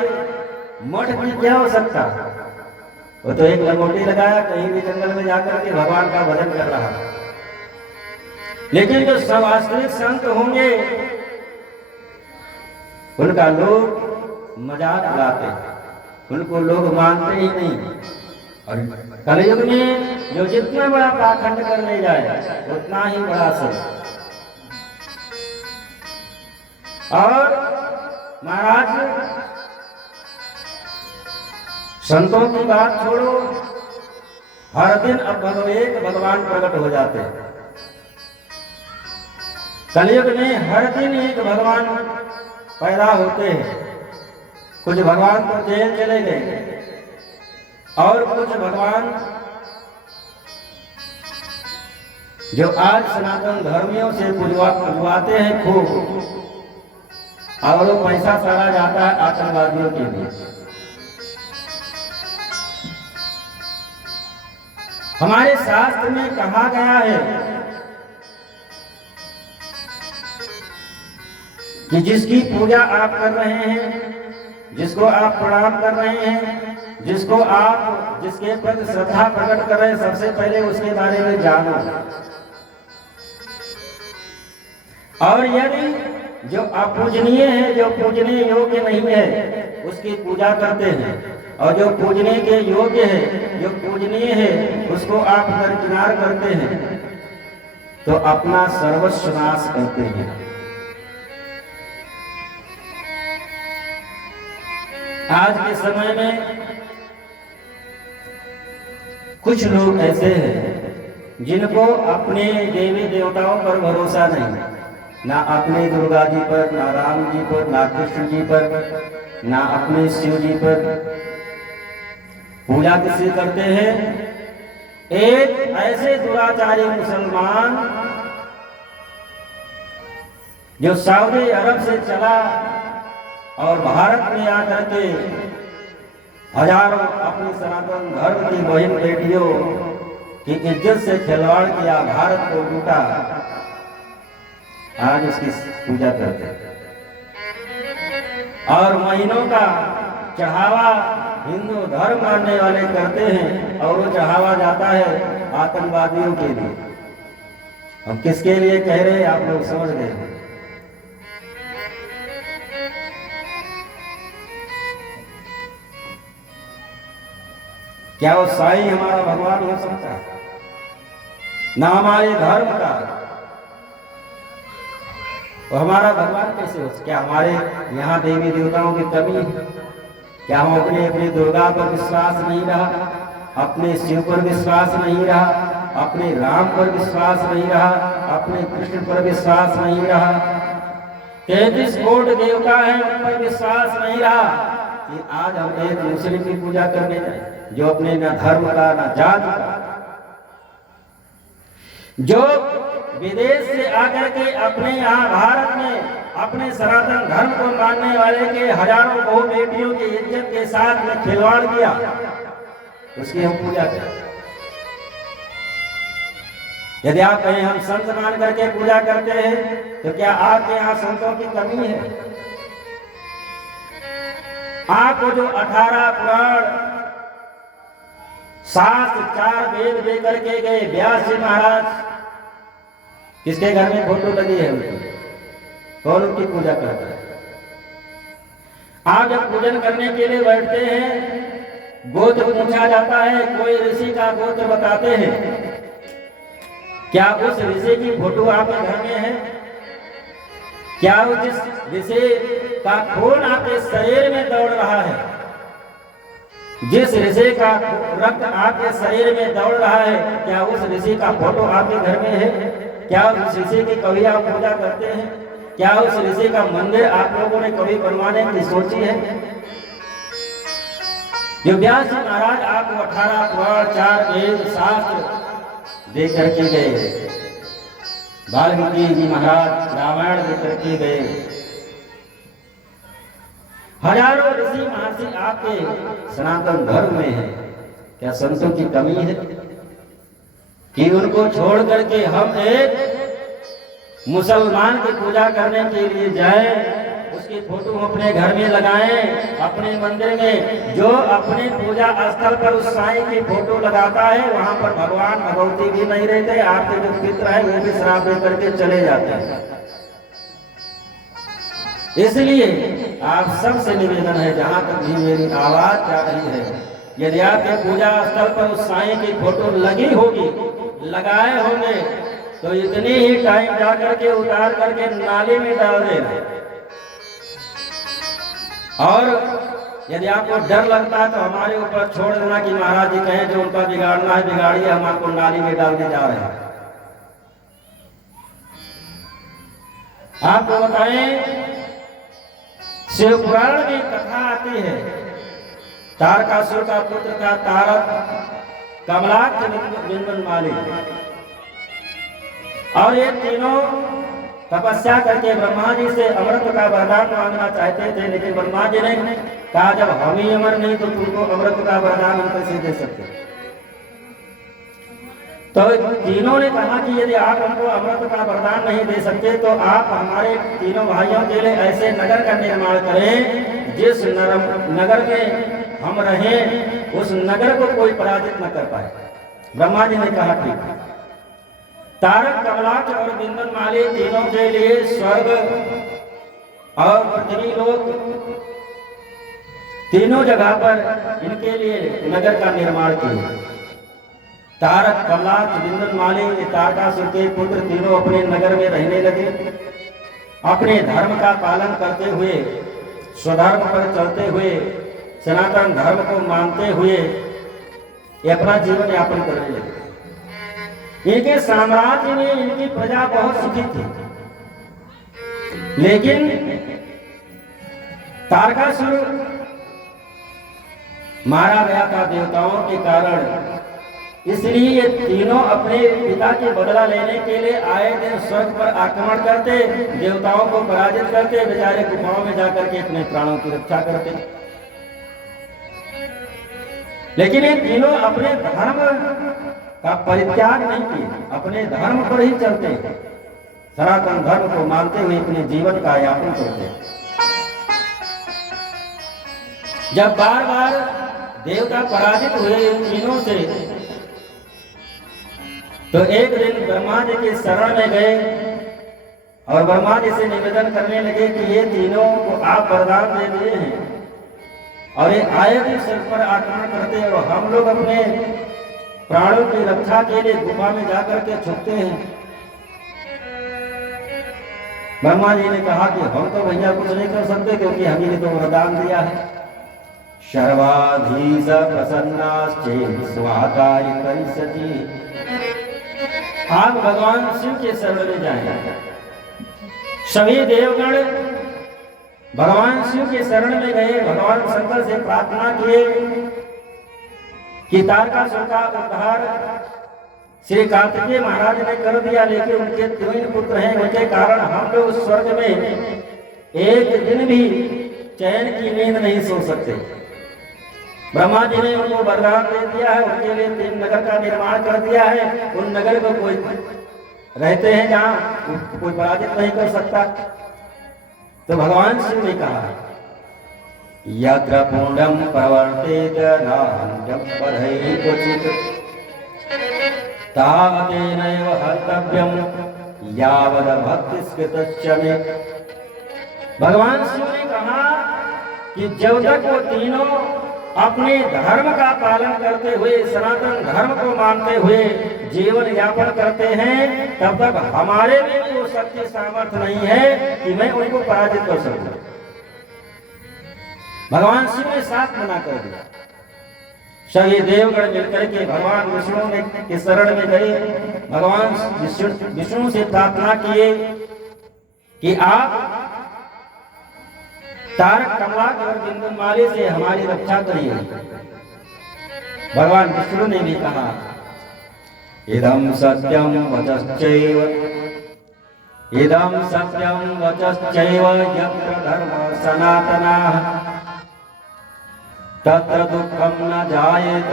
मठ की क्या हो सकता? वो तो एक लंगोटी लगाया, कहीं भी जंगल में जाकर के भगवान का भजन कर रहा। लेकिन जो सब वास्तविक संत होंगे उनका लोग मजाक उड़ाते, उनको लोग मानते ही नहीं। और कलयुग में जो जितना बड़ा पाखंड कर ले जाए उतना ही बड़ा संत। और महाराज संतों की बात छोड़ो, हर दिन अब एक भगवान प्रकट हो जाते हैं। कलयुग में हर दिन एक भगवान पैदा होते हैं। कुछ भगवान तो जेल चले गए और कुछ भगवान जो आज सनातन धर्मियों से पुजवाते हैं खूब, और वो पैसा सारा जाता है आतंकवादियों के लिए। हमारे शास्त्र में कहा गया है कि जिसकी पूजा आप कर रहे हैं, जिसको आप प्रणाम कर रहे हैं, जिसके प्रति श्रद्धा प्रकट कर रहे हैं, सबसे पहले उसके बारे में जानो। और यदि जो अपूजनीय है, जो पूजने योग्य नहीं है, उसकी पूजा करते हैं, और जो पूजने के योग्य है, जो पूजनीय है, उसको आप दरकिनार करते हैं, तो अपना सर्वस्व नाश करते हैं। आज के समय में कुछ लोग ऐसे हैं जिनको अपने देवी देवताओं पर भरोसा नहीं, ना अपने दुर्गा जी पर, ना राम जी पर, ना कृष्ण जी पर, ना अपने शिव जी पर। पूजा किससे करते हैं? एक ऐसे दुराचारी मुसलमान जो सऊदी अरब से चला और भारत में आकर के हजारों अपनी सनातन धर्म की बहन बेटियों की इज्जत से खिलवाड़ किया, भारत को लूटा, आज उसकी पूजा करते हैं। और महीनों का चढ़ावा हिंदू धर्म मानने वाले करते हैं, और वो चढ़ावा जाता है आतंकवादियों के लिए। हम किसके लिए कह रहे हैं, आप लोग समझ गए। क्या वो साईं हमारा भगवान हो सकता है? ना हमारे धर्म का, तो हमारा भगवान कैसे हो सकता? क्या हमारे यहाँ देवी देवताओं की कमी है? क्या हम अपनी दुर्गा पर विश्वास नहीं रहा, अपने शिव पर विश्वास नहीं रहा, अपने राम पर विश्वास नहीं रहा, अपने कृष्ण पर विश्वास नहीं रहा, 33 कोटि देवता है उन पर विश्वास नहीं रहा, कि आज हम एक मुस्लिम की पूजा करने जाए जो अपने न धर्म का न जाति का, जो विदेश से आकर के अपने यहाँ भारत में अपने सनातन धर्म को मानने वाले के हजारों बहु बेटियों की इज्जत के साथ में खिलवाड़ किया, उसकी हम पूजा करें। यदि आप कहें हम संत मान करके पूजा करते हैं, तो क्या आपके यहाँ संतों की कमी है? आपको जो 18 पुराण, 7 4 वेद दे करके गए व्यास जी महाराज, किसके घर में फोटो लगी है उनकी? कौन उनकी पूजा करता है? आप जब पूजन करने के लिए बैठते हैं, गोत्र पूछा जाता है, कोई ऋषि का गोत्र बताते हैं, क्या उस ऋषि की फोटो आपके घर में है? क्या जिस ऋषि का खून आपके शरीर में दौड़ रहा है, जिस ऋषि का रक्त आपके शरीर में दौड़ रहा है, क्या उस ऋषि का फोटो आपके घर में है? क्या उस ऋषि की कभी आप पूजा करते हैं? क्या उस ऋषि का मंदिर आप लोगों ने कभी बनवाने की सोची है? जो व्यास जी महाराज आपको 18 पुराण, 4 वेद शास्त्र दे करके गए, वाल्मीकि जी महाराज रामायण दे करके गए, हजारों ऋषि महर्षि आपके सनातन धर्म में है। क्या संतों की कमी है कि उनको छोड़ करके हम एक मुसलमान की पूजा करने के लिए जाएं, उसकी फोटो अपने घर में लगाएं, अपने मंदिर में? जो अपने पूजा स्थल पर उस साईं की फोटो लगाता है, वहां पर भगवान भगवती भी नहीं रहते, आपके जो पितर है वो भी श्राप दे करके चले जाते हैं। इसलिए आप सबसे निवेदन है, जहां तक भी मेरी आवाज जा रही है, यदि आपके पूजा स्थल पर उस साईं की फोटो लगी होगी, लगाए होंगे, तो इतनी ही टाइम जा करके उतार करके नाली में डाल देना। और यदि आपको डर लगता है तो हमारे ऊपर छोड़ देना कि महाराज जी कहें जो उनका बिगाड़ना है बिगाड़िए, हम आपको नाली में डालने जा रहे हैं। आपको बताएं, शिव पुराण में कथा आती है, तारकासुर का पुत्र था तारक, कमलाक्ष, बिंदनमाली, और ये तीनों तपस्या करके ब्रह्मा जी से अमृत का वरदान मांगना चाहते थे, लेकिन ब्रह्मा जी ने कहा जब हम ही अमर नहीं तो तुमको अमृत का वरदान हम कैसे दे सकते? तो तीनों ने कहा कि यदि आप हमको अमृत का वरदान नहीं दे सकते तो आप हमारे तीनों भाइयों के लिए ऐसे नगर का निर्माण करें जिस नगर में हम रहें उस नगर को कोई पराजित न कर पाए। ब्रह्मा जी ने कहा ठीक। तारक, कमलाक्ष और बिंदनमाली तीनों के लिए स्वर्ग और पृथ्वी लोक, तीनों जगह पर इनके लिए नगर का निर्माण किया। तारक, कमलाक्ष, बिंदनमाली, तारकासुर के पुत्र तीनों अपने नगर में रहने लगे, अपने धर्म का पालन करते हुए, स्वधर्म पर चलते हुए, सनातन धर्म को मानते हुए अपना जीवन यापन करने लगे। इनके साम्राज्य में इनकी प्रजा बहुत सुखी थी, लेकिन तारकासुर मारा गया था देवताओं के कारण। इसलिए ये तीनों अपने पिता के बदला लेने के लिए आए दिन स्वर्ग पर आक्रमण करते, देवताओं को पराजित करते, बेचारे गुफाओं में जाकर के अपने प्राणों की रक्षा करते। लेकिन ये तीनों अपने धर्म का परित्याग नहीं किए, अपने धर्म पर ही चलते, सनातन धर्म को मानते हुए अपने जीवन का यापन करते। जब बार बार देवता पराजित हुए इन तीनों से, तो एक दिन ब्रह्मा जी के शरण में गए और ब्रह्मा जी से निवेदन करने लगे कि ये तीनों को आप वरदान दे दिए हैं और ये आए दिन सिर पर आक्रमण करते हैं और हम लोग अपने प्राणों की रक्षा के लिए गुफा में जाकर के छुपते हैं। ब्रह्मा जी ने कहा कि हम तो भैया कुछ नहीं कर सकते क्योंकि हम ही तो वरदान दिया है। सर्वाधीश प्रसन्नाश्चे स्वाकाय करिष्यति। आप भगवान शिव के शरण में जाएं। सभी देवगण भगवान शिव के शरण में गए, भगवान शंकर से प्रार्थना किए कि तारकासुर का उद्धार श्री कार्तिकेय महाराज ने कर दिया, लेकिन उनके 3 पुत्र हैं, उनके कारण हम लोग स्वर्ग में एक दिन भी चैन की नींद नहीं सो सकते। ब्रह्मा जी ने उनको वरदान दे दिया है, उनके लिए 3 नगर का निर्माण कर दिया है। उन नगर को कोई रहते हैं जहाँ कोई पराजित नहीं कर सकता। तो भगवान शिव ने कहा यत्र पुण्यम प्रवर्तेत नान्यं परैः क्वचित् तावदेनैव हन्तव्यं यावद् भक्तिस्कृतश्च मे। भगवान शिव ने कहा कि जब तक वो तीनों अपने धर्म का पालन करते हुए, सनातन धर्म को मानते हुए जीवन यापन करते हैं, तब तक हमारे में भी वो शक्ति सामर्थ्य नहीं है कि मैं उनको पराजित कर सकूं। भगवान शिव ने साफ मना कर दिया। सभी देवगण मिलकर के भगवान विष्णु के शरण में गए। भगवान विष्णु से प्रार्थना किए कि आप तारक कमलाक और बिंदुमाली से हमारी रक्षा करिए। भगवान विष्णु ने भी कहा, इदं सत्यं वचश्चैव, इदं सत्यं वचश्चैव, यत्र धर्मः सनातनः तत्र दुःखं न जायेत,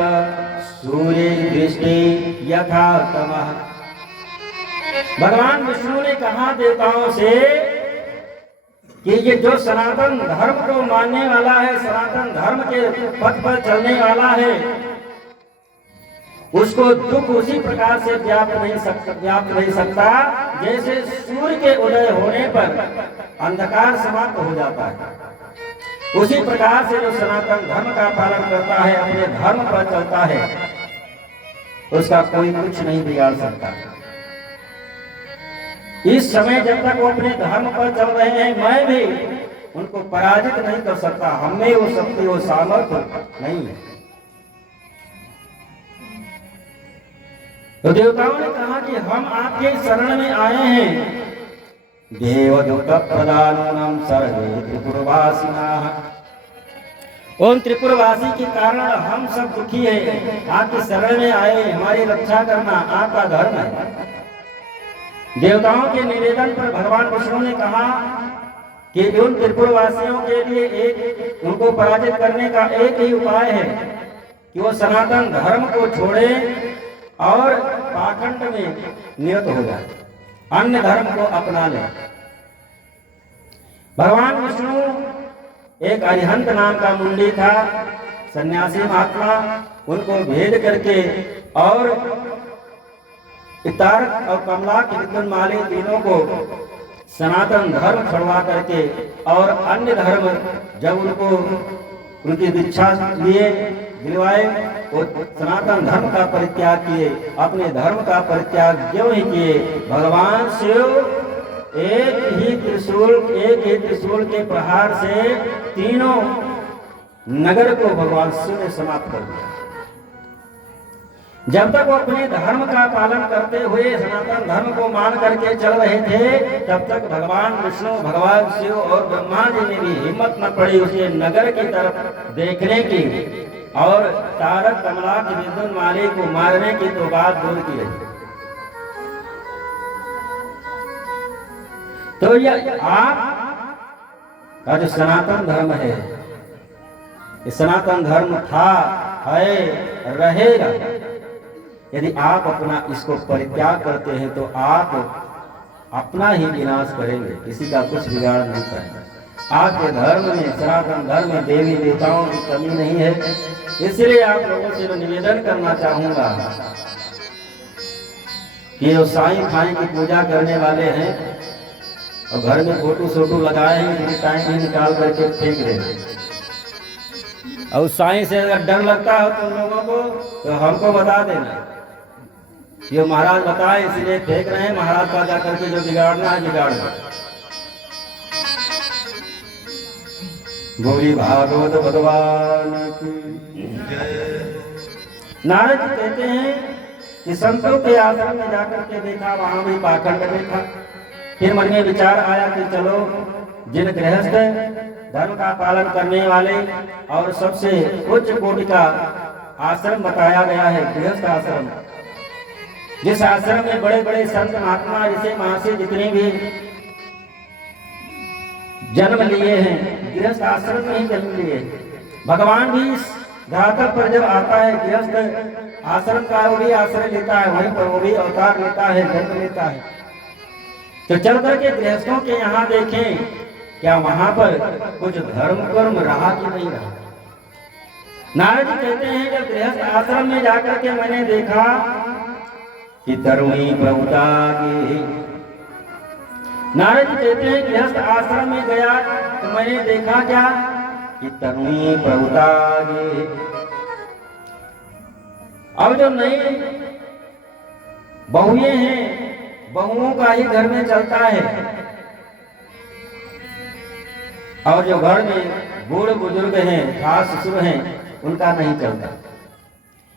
सूर्ये दृष्टि यथा तमः। भगवान विष्णु ने कहा देवताओं से कि ये जो सनातन धर्म को मानने वाला है, सनातन धर्म के पथ पर चलने वाला है, उसको दुख उसी प्रकार से व्याप्त नहीं सकता जैसे सूर्य के उदय होने पर अंधकार समाप्त हो जाता है। उसी प्रकार से जो सनातन धर्म का पालन करता है, अपने धर्म पर चलता है, उसका कोई कुछ नहीं बिगाड़ सकता। इस समय जब तक वो अपने धर्म पर चल रहे हैं, मैं भी उनको पराजित नहीं कर सकता। हमें वो शक्ति, वो सामर्थ्य नहीं है। तो देवताओं ने कहा कि हम आपके शरण में आए हैं। देवदूत प्रदानम सर्वे त्रिपुरवासिनः। ओम त्रिपुरवासी के कारण हम सब दुखी हैं। आपके शरण में आए, हमारी रक्षा करना आपका धर्म है। देवताओं के निवेदन पर भगवान विष्णु ने कहा कि उन त्रिपुरवासियों के लिए उनको पराजित करने का एक ही उपाय है कि वो सनातन धर्म को छोड़े और पाखंड में निरत हो जाए, अन्य धर्म को अपना ले। भगवान विष्णु एक अरिहंत नाम का मुंडी था, सन्यासी महात्मा, उनको भेद करके और तारक और कमला के विद्युन्माली तीनों को सनातन धर्म छुड़वा करके और अन्य धर्म जब उनको उनकी दीक्षा लिए दिलवाए, वो सनातन धर्म का परित्याग किए, अपने धर्म का परित्याग क्यों ही किए? भगवान शिव एक ही त्रिशूल के प्रहार से तीनों नगर को भगवान शिव ने समाप्त कर दिया। जब तक वो अपने धर्म का पालन करते हुए सनातन धर्म को मान करके चल रहे थे, तब तक भगवान विष्णु, भगवान शिव और ब्रह्मा जी ने भी हिम्मत न पड़ी उसके नगर की तरफ देखने की, और तारक कमला के विद्युन्माली को मारने की तो बात दूर की रही। तो यह आप का जो सनातन धर्म है, ये सनातन धर्म था, है, रहेगा। यदि आप अपना इसको परित्याग करते हैं तो आप अपना ही विनाश करेंगे, किसी का कुछ बिगाड़ नहीं पाएंगे। आपके धर्म में, सनातन धर्म में देवी देवताओं की कमी नहीं है। इसलिए आप लोगों से निवेदन करना चाहूंगा कि जो साईं फाई की पूजा करने वाले हैं और घर में फोटो सोटो लगाए हैं, टाइम ही निकाल करके फेंक रहे हैं। और साईं से अगर डर लगता हो तुम लोगों को तो हमको बता देना, ये महाराज बताए इसलिए फेंक रहे हैं। महाराज का जाकर के जो बिगाड़ना है बिगाड़ दो। बोली भागवत भगवान की जय। नारद जी कहते हैं कि संतों के आश्रम में जाकर के देखा, वहां भी पाखंड देखा। फिर मन में विचार आया कि चलो जिन गृहस्थ धर्म का पालन करने वाले और सबसे उच्च कोटि का आश्रम बताया गया है, गृहस्थ आश्रम, जिस आश्रम में बड़े बड़े संत महात्मा ऋषि महर्षि जितने भी जन्म लिए हैं, गृहस्थ आश्रम में ही जन्म लिए। भगवान भी इस धरातल पर जब आता है, गृहस्थ आश्रम का वो भी आश्रय लेता है, वहीं पर वो भी अवतार लेता है, जन्म लेता है। तो चल करके गृहस्थों के यहाँ देखें, क्या वहां पर कुछ धर्म कर्म रहा कि नहीं रहा। नारद जी कहते हैं जब गृहस्थ आश्रम में जाकर के मैंने देखा कि तरुणी प्रभुता की, नारद जी कहते हैं गृहस्थ आश्रम में गया तो मैंने देखा क्या कि तरुणी प्रभुता की। अब जो नई बहुएं हैं, बहुओं का ही घर में चलता है, और जो घर में बूढ़े बुजुर्ग हैं, खास ससुर हैं, उनका नहीं चलता।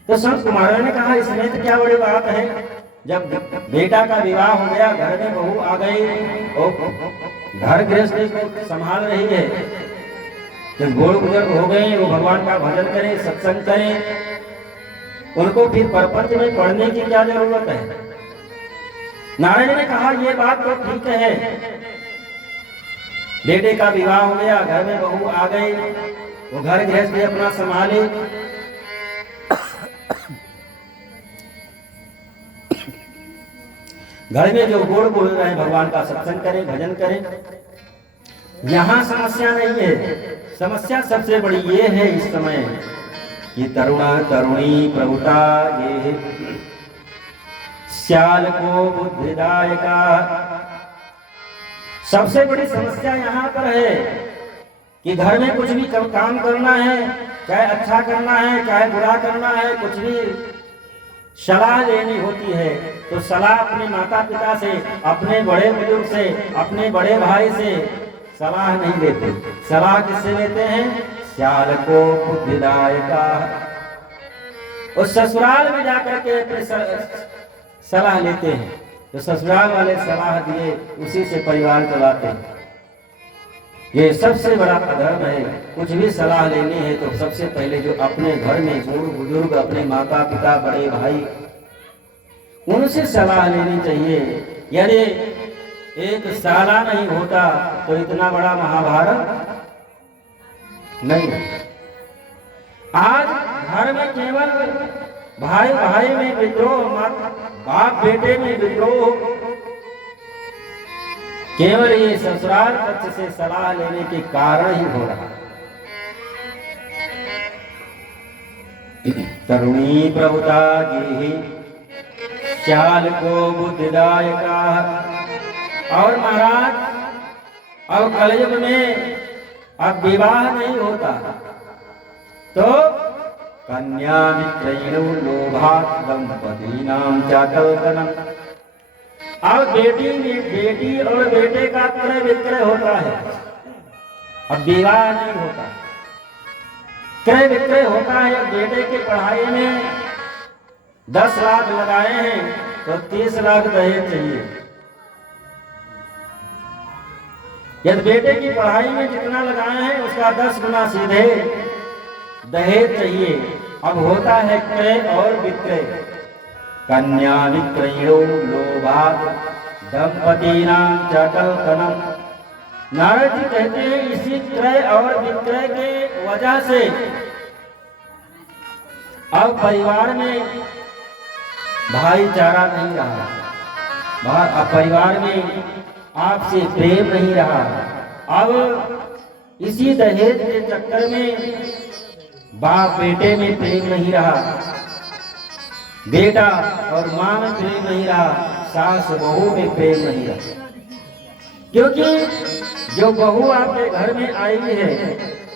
तो संत कुमारों ने कहा इसमें तो क्या बड़ी बात है, जब बेटा का विवाह हो गया, घर में बहू आ गई और घर गृहस्थी को संभाल रही है, जब बूढ़ बुजुर्ग हो गए वो भगवान का भजन करें, सत्संग करें, उनको फिर प्रपंच में पढ़ने की क्या जरूरत है। नारायण ने कहा ये बात तो ठीक है, बेटे का विवाह हो गया, घर में बहू आ गई, वो घर गृहस्थी अपना संभाले, घर में जो गुण बोल रहे हैं भगवान का सत्संग करें, भजन करें। यहां समस्या नहीं है, समस्या सबसे बड़ी ये है इस समय कि तरुणा तरुणी प्रभुता ये श्याल को बुद्धिदायका। सबसे बड़ी समस्या यहाँ पर है कि घर में कुछ भी काम करना है, चाहे अच्छा करना है चाहे बुरा करना है, कुछ भी सलाह लेनी होती है तो सलाह अपने माता पिता से, अपने बड़े बुजुर्ग से, अपने बड़े भाई से सलाह नहीं लेते। सलाह किससे लेते हैं? श्याल को बुद्धिदायका। उस ससुराल में जाकर के अपने सलाह लेते हैं, तो ससुराल वाले सलाह दिए उसी से परिवार चलाते हैं। ये सबसे बड़ा अधर्म है। कुछ भी सलाह लेनी है तो सबसे पहले जो अपने घर में बूढ़ बुजुर्ग, अपने माता पिता, बड़े भाई, उनसे सलाह लेनी चाहिए। यदि एक साला नहीं होता तो इतना बड़ा महाभारत नहीं। आज घर में केवल भाई भाई में विद्रोह, बाप बेटे में विद्रोह, केवल ये ससुराल पक्ष से सलाह लेने के कारण ही हो रहा। तरुणी प्रभुता की श्याल को बुद्धिदायका। और महाराज अब कलयुग में अब विवाह नहीं होता तो कन्या विक्रयणो लोभात् दंपतीनां च कल्पनम्। अब बेटी और बेटे का क्रय विक्रय होता है, अब विवाह नहीं होता, क्रय विक्रय होता है। बेटे की पढ़ाई में 10 लाख लगाए हैं तो 30 लाख दहेज चाहिए। यदि बेटे की पढ़ाई में जितना लगाए हैं उसका 10 गुना सीधे दहेज चाहिए। अब होता है क्रय और विक्रय। कन्या विक्रयो लोभात् दंपतीनां च कल्पनम्। नारद जी कहते हैं इसी क्रय और विक्रय के वजह से अब परिवार में भाईचारा नहीं रहा, अब परिवार में आपसे प्रेम नहीं रहा। अब इसी दहेज के चक्कर में बाप बेटे में प्रेम नहीं रहा, बेटा और माँ में प्रेम नहीं रहा, सास बहू में प्रेम नहीं रहा। क्योंकि जो बहू आपके घर में आई है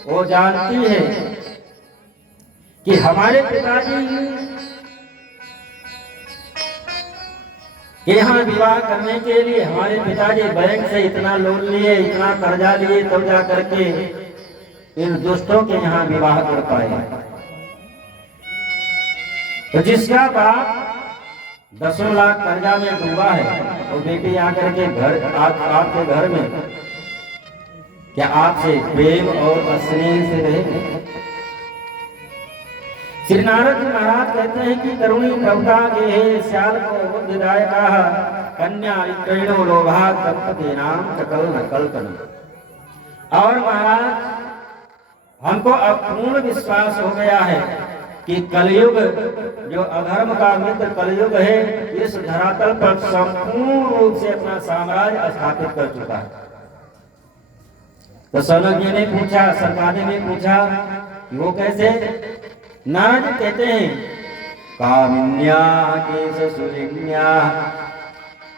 वो जानती है कि हमारे पिताजी के यहाँ विवाह करने के लिए हमारे पिताजी बैंक से इतना लोन लिए, इतना कर्जा लिए, तब जा करके इन दोस्तों के यहाँ विवाह कर पाए। तो जिसका बाप 10 लाख कर्जा में डूबा है तो बेटी आकर के घर आपके घर में क्या आपसे प्रेम और स्नेह से रहे? श्री नारद जी महाराज कहते हैं कि तरुणी प्रभुता के श्याल को बुद्धिदायका कन्या विक्रयणो लोभात् दंपतीनां च कल्पनम्। और महाराज हमको अब पूर्ण विश्वास हो गया है कि कलयुग जो अधर्म का मित्र कलयुग है इस धरातल पर संपूर्ण रूप से अपना साम्राज्य स्थापित कर चुका है। तो सनज्ञ ने पूछा, सरकाने ने पूछा कि वो कैसे? नारद कहते हैं कामिन्या केशशूलिन्या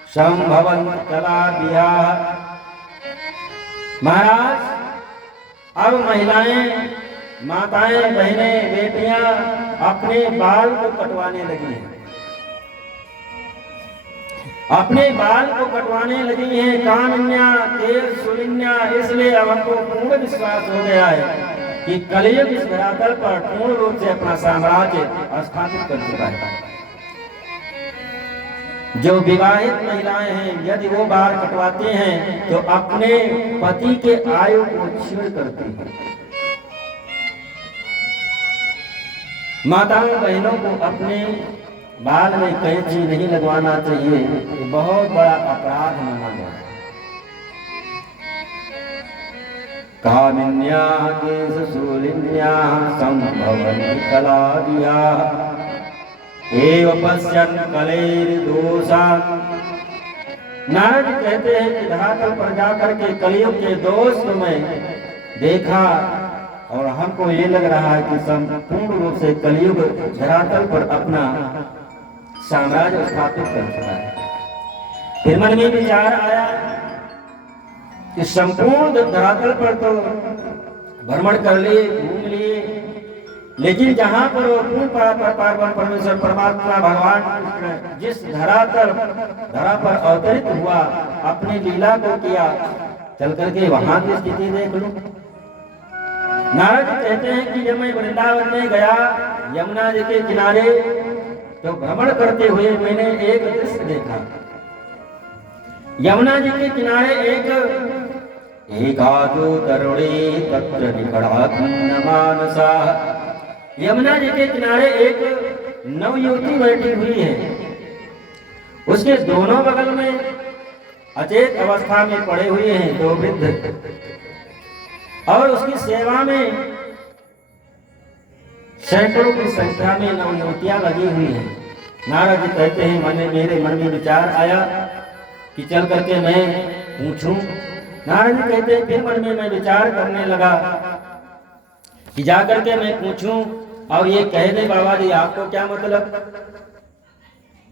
संभवन्त कलाभिया। महाराज अब महिलाएं, माताएं, बहनें, बेटियां अपने बाल को कटवाने लगी हैं, अपने बाल को कटवाने लगी हैं। कामिन्या केशशूलिन्या। इसलिए अब हमको पूर्ण विश्वास हो गया है कि कलयुग इस धरातल पर पूर्ण रूप से अपना साम्राज्य स्थापित कर चुका है। जो विवाहित महिलाएं हैं, यदि वो बाल कटवाते हैं तो अपने पति के आयु को क्षीण करती हैं। माताओं बहनों को अपने बाल में कैंची नहीं लगवाना चाहिए, ये बहुत बड़ा अपराध माना गया है। कामिन्या केशशूलिन्याः संभवन्ति कलादियाः एव पश्यन् कलेर्दोषान्। नारद कहते हैं कि धरातल पर जाकर के कलयुग के दोष को मैं देखा और हमको ये लग रहा है कि संपूर्ण रूप से कलयुग धरातल पर अपना साम्राज्य स्थापित कर चुका है। फिर मन में विचार आया कि संपूर्ण धरातल पर तो भ्रमण कर लिए, घूम लिए, लेकिन जहां पर वो पूर्ण पार्वण परमेश्वर परमात्मा भगवान कृष्ण जिस धरा पर अवतरित हुआ, अपनी लीला को किया, चल करके वहां की स्थिति देख लूं। नारद कहते हैं कि जब मैं वृंदावन में गया, यमुना जी के किनारे तो भ्रमण करते हुए मैंने एक दृश्य देखा। यमुना जी के किनारे एकादो तरुणी तत्र निकटाखंड मानसा। यमुना जी के किनारे एक नवयुवती बैठी हुई है, उसके दोनों बगल में अचेत अवस्था में पड़े हुए हैं दो वृद्ध, और उसकी सेवा में सैकड़ों की संख्या में नवयुवतियां लगी हुई हैं। नारद जी कहते हैं मेरे मन में विचार आया कि चल करके मैं पूछूं। नारद जी कहते हैं फिर मन में मैं विचार करने लगा कि जाकर के मैं पूछूं और ये कह दे बाबा जी आपको क्या मतलब।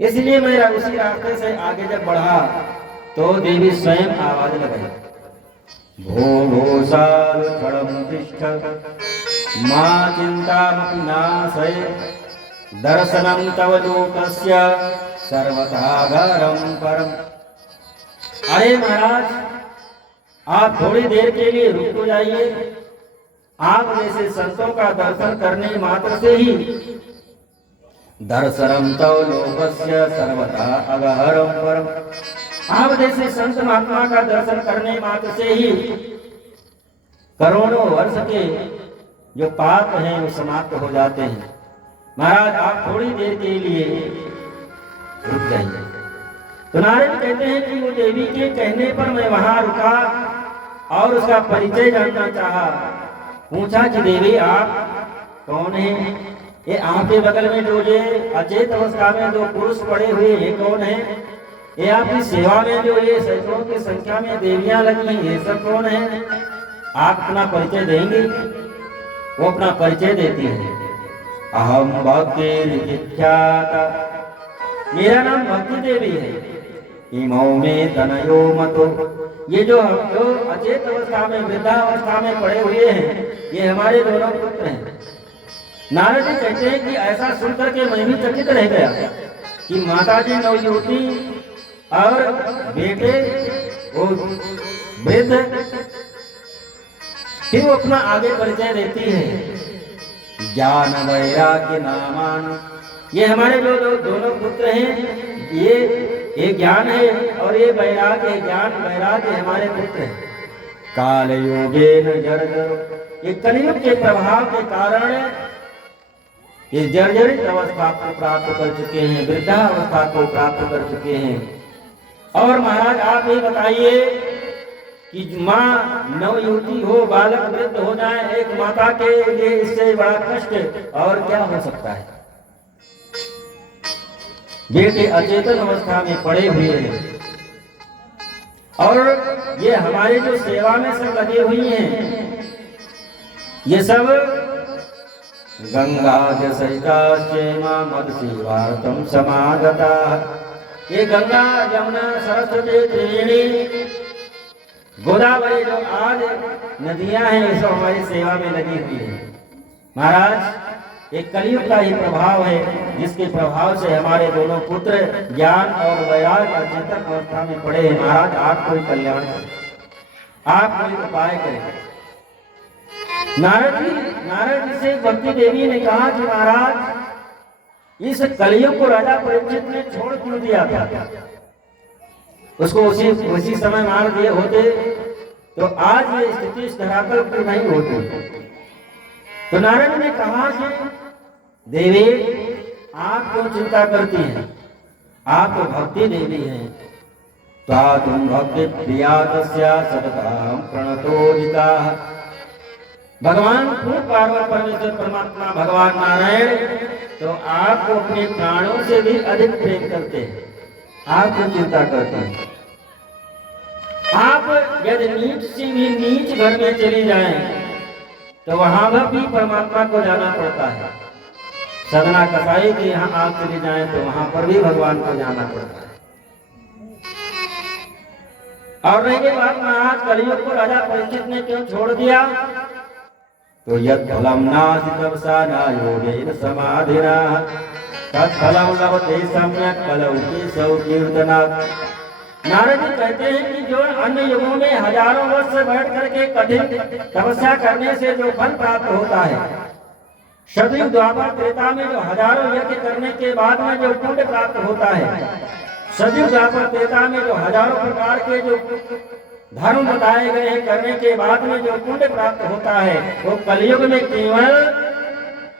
इसलिए मैं उसी रास्ते से आगे जब बढ़ा तो देवी स्वयं आवाज लगाई, भो भो साधुम तिष्ठ मां चिंतामपि नाशय दर्शनं तव लोकस्य सर्वथागरं परम। अरे महाराज, आप थोड़ी देर के लिए रुक तो जाइए। आप जैसे संतों का दर्शन करने मात्र से ही दर्शनम तव लोकस्य सर्वथा अगहरम परम, आप जैसे संत महात्मा का दर्शन करने मात्र से ही करोड़ों वर्ष के जो पाप हैं वो समाप्त हो जाते हैं। महाराज आप थोड़ी देर के लिए रुक जाइए। तो नारद कहते हैं कि वो देवी के कहने पर मैं वहां रुका और उसका परिचय जानना चाहा। पूछा कि देवी आप कौन हैं? ये आपके बगल में जो ये अचेत अवस्था में दो पुरुष पड़े हुए ये कौन है? ये आपकी सेवा में जो ये सैकड़ों की संख्या में देवियां लगी हैं ये सब कौन है? आप अपना परिचय देंगे? वो अपना परिचय देती है, अहम भक्ति, मेरा नाम भक्ति देवी है, इमौ में तनयो मतो। ये जो अचेत अवस्था में वृद्धावस्था में पड़े हुए हैं ये हमारे दोनों पुत्र हैं। नारद जी कहते हैं कि ऐसा सुनकर के मैं भी चकित रह गया कि माता जी नवयुवती और बेटे वो वृद्ध। फिर वो अपना आगे परिचय देती है, ज्ञान वैराग्य नामान। ये हमारे जो दोनों पुत्र हैं ये ज्ञान है और ये वैराग्य है, ज्ञान वैराग्य हमारे पुत्र हैं। काल योगेन जर्जर, ये कलयुग के प्रभाव के कारण ये जर्जरित अवस्था को प्राप्त कर चुके हैं, वृद्धावस्था को प्राप्त कर चुके हैं। और महाराज आप ये बताइए कि माँ नवयुवती हो, बालक वृद्ध हो जाए, एक माता के लिए इससे बड़ा कष्ट और क्या हो सकता है। बेटे अचेतन अवस्था में पड़े हुए हैं और ये हमारे जो सेवा में सब लगे हुई हैं ये सब गंगा सहिता मद सेवार्थम समागता। ये गंगा यमुना सरस्वती त्रिवेणी गोदावरी जो आज नदियां हैं ये सब हमारी सेवा में लगी हुई है। महाराज एक कलयुग का ही प्रभाव है जिसके प्रभाव से हमारे दोनों पुत्र ज्ञान और वैराग्य अचेतन अवस्था में पड़े हैं। महाराज आप कोई कल्याण करें, आप कोई उपाय करें। नारद जी से भक्ति देवी ने कहा कि महाराज इस कलयुग को राजा परीक्षित ने छोड़ क्यों दिया था, उसको उसी समय मार दिए होते तो आज ये स्थिति इस धरातल पर नहीं होती। तो नारद ने कहा कि देवी आप क्यों चिंता करती हैं, आप तो भक्ति देवी हैं। तुम भक्ति प्रिया तस्या सततां प्रणतोदिता। भगवान पूर्ण पार्वत परमेश्वर परमात्मा भगवान नारायण तो आपको अपने प्राणों से भी अधिक प्रेम करते हैं, आप क्यों चिंता करते हैं। आप यदि नीच से भी नीच घर में चली जाएं तो वहां भी परमात्मा को जाना पड़ता है। सदना कसाई के यहाँ आप चली जाएं तो वहां पर भी भगवान को जाना पड़ता है। और रही बात महाराज कलयुग को राजा परीक्षित ने क्यों छोड़ दिया, तो यद फलम नास्ति तपसा न योगेन समाधिना तत्फलम लभते सम्यक् कलौ केशव कीर्तनात्। नारद जी कहते हैं कि जो अन्य युगों में हजारों वर्ष बैठ करके कठिन तपस्या करने से जो फल प्राप्त होता है, सतयुग द्वापर त्रेता में जो हजारों यज्ञ करने के बाद में जो पुण्य प्राप्त होता है, सतयुग द्वापर त्रेता में जो हजारों प्रकार के जो धर्म बताए गए हैं करने के बाद में जो पुण्य प्राप्त होता है, वो कलयुग में केवल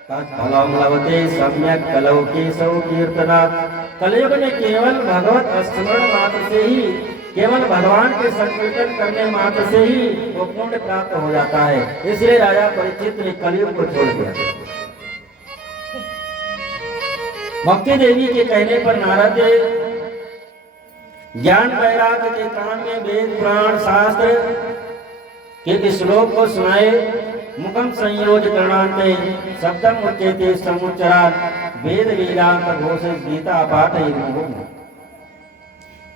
तत्फलम लभते सम्यक् कलौ केशव कीर्तनात्। कलयुग में केवल भगवत स्मरण मात्र से ही, केवल भगवान के संकीर्तन करने मात्र से ही वो पुण्य प्राप्त हो जाता है। इसलिए राजा परीक्षित ने कलयुग को छोड़ दिया। भक्ति देवी के कहने पर नारद ज्ञान वैराग्य के कान में वेद पुराण शास्त्र के श्लोक को सुनाए। मुखम संयोज करणान्ते शब्दम उच्यते समुच्चरात् वेद वेदांत घोष गीता पाठ।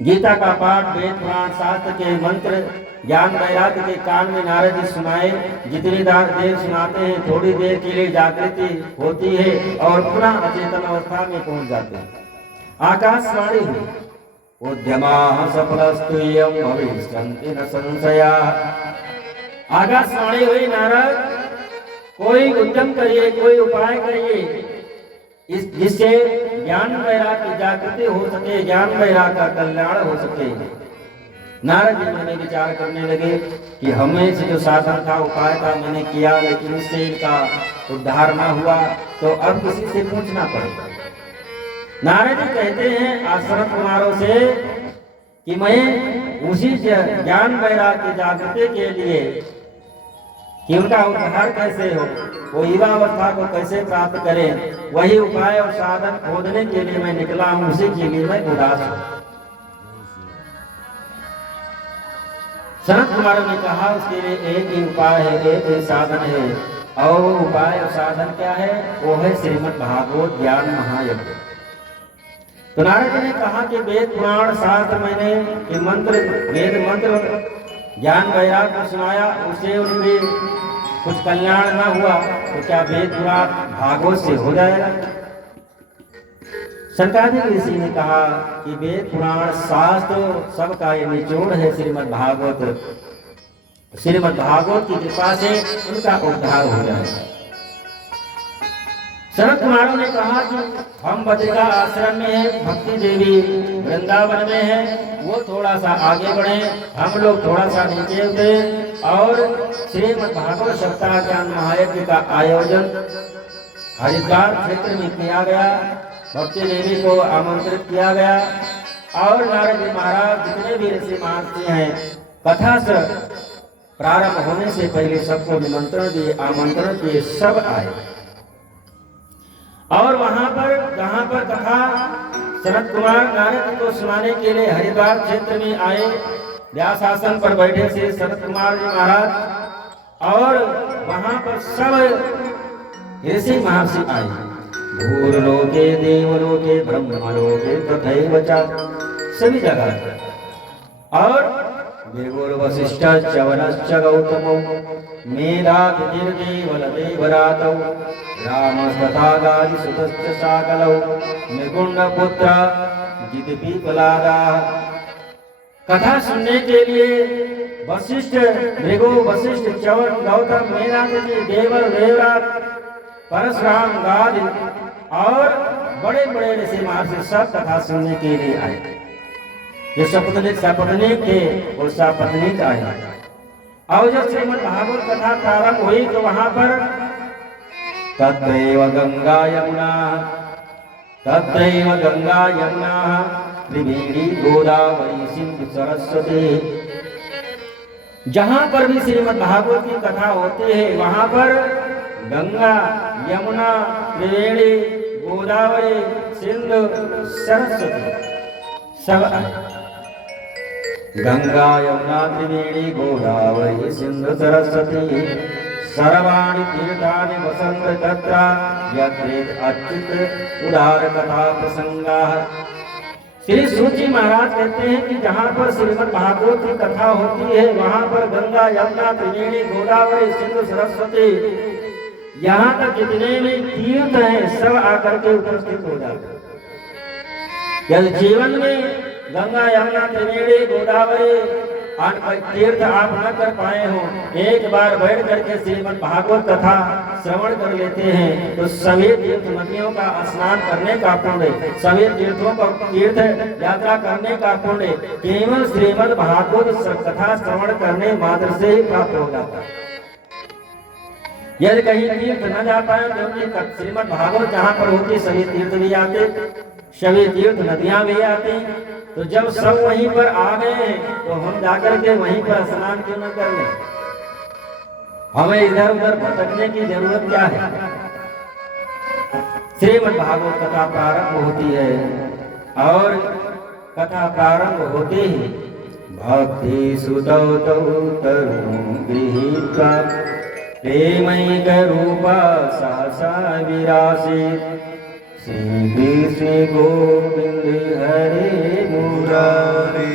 गीता का पाठ, वेद पुराण शास्त्र के मंत्र ज्ञान वैराग्य के कान में नारद जी सुनाए। जितनी देर सुनाते हैं थोड़ी देर के लिए जागृति होती है और पुनः अचेतन अवस्था में पहुंच जाते हैं। आकाशवाणी हुई उद्यमाः सफलस्तुयं भविष्यन्ति न संशयाः। आकाशवाणी हुई नारद कोई उद्यम करिए, कोई उपाय करिए जिससे ज्ञान वैराग्य की जागृति हो सके, ज्ञान वैराग्य का कल्याण हो सके। नारद जी मैंने विचार करने लगे कि हमें से जो साधन था, उपाय था, मैंने किया लेकिन इससे इनका उद्धार न हुआ, तो अब किसी से पूछना पड़ेगा। नारद जी कहते हैं आश्रम कुमारों से कि मैं उसी ज्ञान वैराग्य की जागृति के लिए कि उनका उद्धार कैसे हो, वो युवावस्था को कैसे प्राप्त करें, वही उपाय और साधन खोजने के लिए मैं निकला हूं। उसी के लिए मैं उदास हूं। सनत कुमार ने कहा उसके लिए एक ही उपाय है, एक ही साधन है, और वो उपाय और साधन क्या है, वो है श्रीमद् भागवत ज्ञान महायज्ञ। तो नारद जी ने कहा कि वेद पुराण शास्त्र मैंने कि मंत्र, वेद मंत्र ज्ञान वैराग्य को सुनाया, उससे उनके कुछ कल्याण न हुआ तो क्या वेद पुराण भागवत से हो जाएगा। शंकराचार्य ऋषि ने कहा कि वेद पुराण शास्त्र सबका ये निचोड़ है श्रीमद् भागवत। श्रीमद् भागवत की कृपा से उनका उद्धार हो जाएगा। सनत कुमारों ने कहा कि हम बद्रिका आश्रम में हैं, भक्ति देवी वृंदावन में है, वो थोड़ा सा आगे बढ़े, हम लोग थोड़ा सा नीचे उतरे, और श्रीमद् भागवत सप्ताह ज्ञान महायज्ञ का आयोजन हरिद्वार क्षेत्र में किया गया। भक्ति देवी को आमंत्रित किया गया और नारद जी महाराज जितने भी ऋषि महर्षि हैं कथा से प्रारंभ होने से पहले सबको निमंत्रण दिए, आमंत्रण किए, सब आए। और वहां पर जहां पर कथा सनत कुमार नारद को सुनाने के लिए हरिद्वार क्षेत्र में आए, व्यास आसन पर बैठे थे सनत कुमार जी महाराज, और वहां पर सब ऋषि महर्षि आए। भूर्लोके देवलोके ब्रह्मलोके तथैव च, सभी जगह। और देवोर्वशिष्ठ च्यवनश्च गौतमौ मेधातिथिर्देवलदेवरातौ रामस्तथा गादिसुतश्च साकलौ निर्गुण्डपुत्र जितपीपलादाः। कथा सुनने के लिए वशिष्ठ, भृगु, वशिष्ठ, च्यवन, गौतम, मेनाक जी, देवर, देवराज, परशुराम, गाद और बड़े बड़े ऋषि महर्षि सब कथा सुनने के लिए आए। जो सपत्नीक थे वो सपत्नीक आए। और जब श्रीमद् भागवत कथा प्रारंभ हुई तो वहां पर तत्रैव गंगा यमुना त्रिवेणी गोदावरी सिंधु सरस्वती। जहां पर भी श्रीमद् भागवत की कथा होती है वहां पर गंगा, यमुना, त्रिवेणी, गोदावरी, सिंधु, सरस्वती सब आए। गंगा यमुना त्रिवेणी गोदावरी सिंधु सरस्वती सर्वाणि तीर्थानि वसन्त तत्र यत्रेत अच्युत उदार कथा प्रसंगाः। श्री सूत जी महाराज कहते हैं कि जहाँ पर श्रीमद् भागवत की कथा होती है वहाँ पर गंगा, यमुना, त्रिवेणी, गोदावरी, सिंधु, सरस्वती यहाँ तक जितने भी तीर्थ हैं सब आकर के उपस्थित हो जाते हैं। यदि जीवन में गंगा, यमुना, त्रिवेणी, गोदावरी तीर्थ आप न कर पाए हो, एक बार बैठ करके श्रीमद् भागवत कथा श्रवण कर लेते हैं तो सभी तीर्थ नदियों का स्नान करने का पुण्य, सभी तीर्थों का तीर्थ यात्रा करने का पुण्य केवल श्रीमद् भागवत कथा श्रवण करने मात्र से ही प्राप्त हो जाता है। यदि कहीं तीर्थ न जा पाए तो श्रीमद् भागवत जहाँ पर होती सभी तीर्थ भी आते, सभी तीर्थ नदियां भी आती। तो जब सब वहीं पर आ गए तो हम जाकर के वहीं पर स्नान क्यों न कर लें? हमें इधर उधर भटकने की जरूरत क्या है? श्रीमद् भागवत कथा प्रारंभ होती है और कथा प्रारंभ होते ही भक्ति सुतौ तौ तरुं गृहीत्वा प्रेमैक रूपा सहसा विरासीत्। श्री कृष्ण गोविंद हरे मुरारी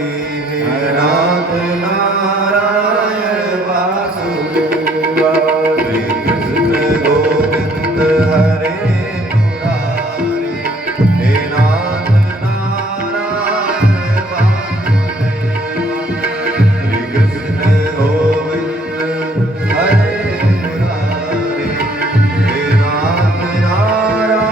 नाथ नारायण वासुदेवा। श्री कृष्ण गोविंद हरे मुरारी हे नाथ नारायण वासुदेवा। श्री कृष्ण गोविंद हरे मुरारी हे नाथ नारायण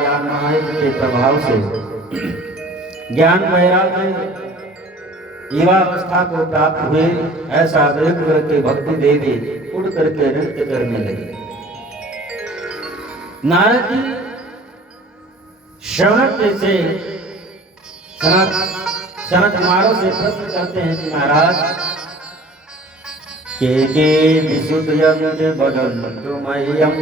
ज्ञान महायज्ञ के प्रभाव से ज्ञान वैराग्य युवावस्था को प्राप्त हुए ऐसा देख करके भक्ति देवी उड़ करके नृत्य करने लगी। नारद जी शौनक से सनत कुमारों से प्रश्न करते हैं कि महाराज के विशुद्धयन्ते वदन्तु मह्यम्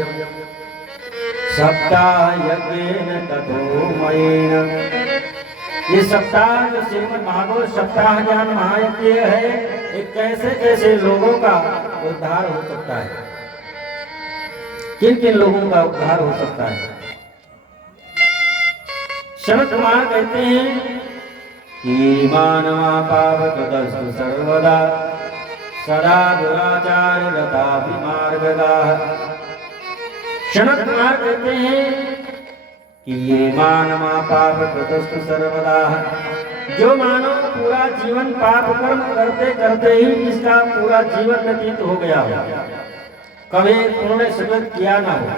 सप्ताह यज्ञेन ततो मयेन। ये सप्ताह जो श्रीमद् भागवत सप्ताह ज्ञान महायज्ञ है, ये कैसे कैसे लोगों का उद्धार हो सकता है। किन किन लोगों का उद्धार हो सकता है। शरद कुमार कहते हैं कि मानवा पावकृतस्तु सर्वदा सदा दुराचार रता विमार्गगाः। शरद कुमार कहते हैं कि ये मानवा पावकृतस्तु सर्वदा, जो मानव पूरा जीवन पाप कर्म करते करते ही इसका पूरा जीवन व्यतीत हो गया हो, कभी पुण्य सुकृत किया ना हो।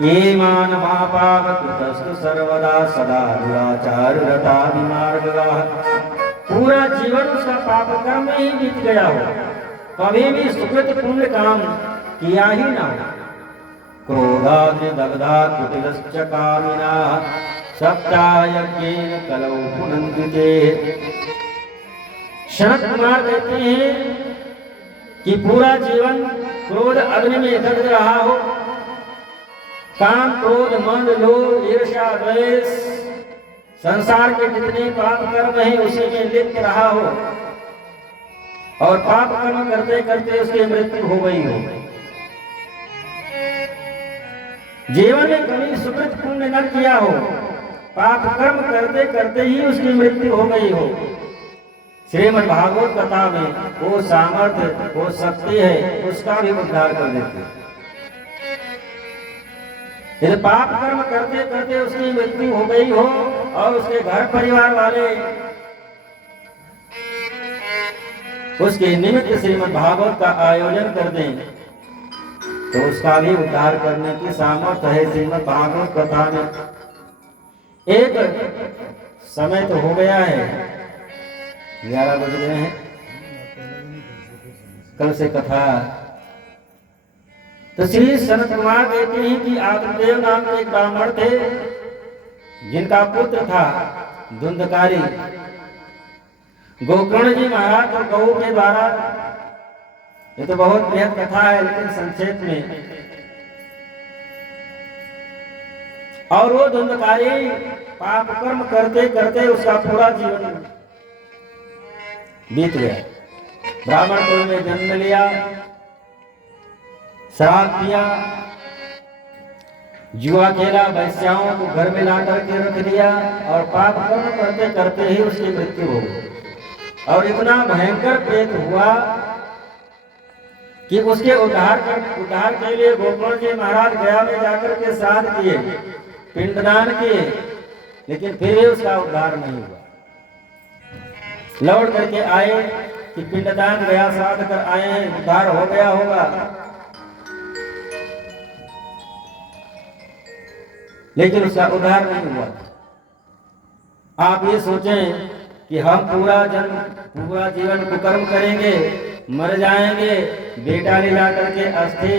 ये मानवा पावकृतस्तु सर्वदा सदा दुराचार रता विमार्गगाः, पूरा जीवन उसका पाप कर्म में ही बीत गया हो, कभी भी सुकृत पुण्य काम किया ही ना हो। क्रोधाग्निदग्धा कुटिलश्च कामिनाः सप्तायज्ञेन कलौ पुनन्ति ते। शरद कुमार कहते हैं कि पूरा जीवन क्रोध अग्नि में दग्ध रहा हो, काम क्रोध मद लोभ ईर्ष्या द्वेष संसार के जितने पाप कर्म हैं उसी में लिप्त रहा हो, और पाप कर्म करते करते उसकी मृत्यु हो गई हो। जीवन में कभी सुकृत पुण्य न किया हो, पाप कर्म करते करते ही उसकी मृत्यु हो गई हो। श्रीमद् भागवत कथा में वो सामर्थ्य वो शक्ति है, उसका भी उद्धार कर देते हैं। यदि पाप कर्म करते करते उसकी मृत्यु हो गई हो और उसके घर परिवार वाले उसके निमित्त श्रीमद् भागवत का आयोजन कर दें, तो उसका भी उद्धार करने की सामर्थ्य है श्रीमद् भागवत कथा में। एक समय तो हो गया है, 11 बज गए हैं, कल से कथा। तो श्री सनत कुमार कहते हैं कि आत्मदेव नाम के एक ब्राह्मण थे, जिनका पुत्र था धुंधकारी। गोकर्ण जी महाराज और गौ के द्वारा, ये तो बहुत बृहद कथा है लेकिन संक्षेप में, और वो धुंधकारी पाप कर्म करते करते उसका पूरा जीवन बीत गया। ब्राह्मण कुल में जन्म लिया, शराब पिया, जुआ खेला, वैश्याओं को घर में ला करके रख दिया, और पाप कर्म करते करते ही उसकी मृत्यु हो गई। और इतना भयंकर पेट हुआ कि उसके उद्धार के लिए गोकर्ण जी महाराज गया में जाकर के श्राद्ध किए, पिंडदान किए, लेकिन फिर भी उसका उद्धार नहीं हुआ। लौट करके आए कि पिंडदान गया, श्राद्ध कर आए हैं, उद्धार हो गया होगा, लेकिन उसका उद्धार नहीं हुआ। आप ये सोचें कि हम पूरा जीवन कुकर्म करेंगे, मर जाएंगे, बेटा ले जा करके अस्थि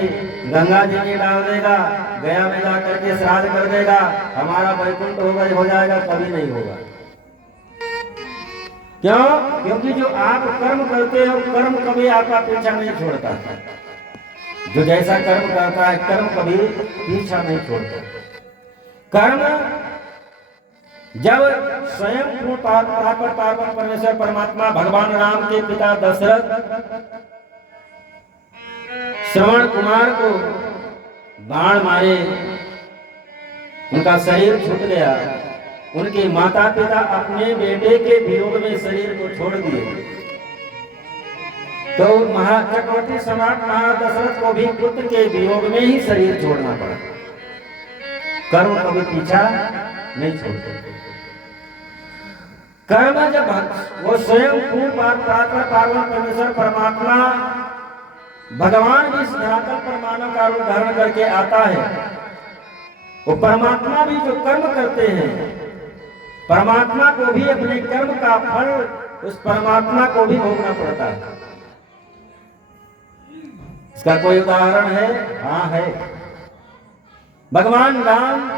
गंगा जी में डाल देगा, गया में जा करके श्राद्ध कर देगा, हमारा वैकुंठ हो जाएगा, कभी नहीं होगा। क्यों? क्योंकि जो आप कर्म करते हो, कर्म कभी आपका पीछा नहीं छोड़ता। जो जैसा कर्म करता है, कर्म कभी पीछा नहीं छोड़ता। कर्म जब स्वयं पूर्ण पार्वण परमेश्वर परमात्मा भगवान राम के पिता दशरथ श्रवण कुमार को बाण मारे, उनका शरीर छूट गया, उनके माता पिता अपने बेटे के वियोग में शरीर को छोड़ दिए, तो चक्रवर्ती सम्राट महादशरथ को भी पुत्र के वियोग में ही शरीर छोड़ना पड़ा। कर्म कभी पीछा नहीं छोड़ते। कर्म जब वो स्वयं पूर्ण पार्वण परमेश्वर परमात्मा भगवान भी इस धरातल पर मानव का रूप धारण करके आता है, वो परमात्मा भी जो कर्म करते हैं, परमात्मा को भी अपने कर्म का फल उस परमात्मा को भी भोगना पड़ता है। इसका कोई उदाहरण है? हाँ है। भगवान राम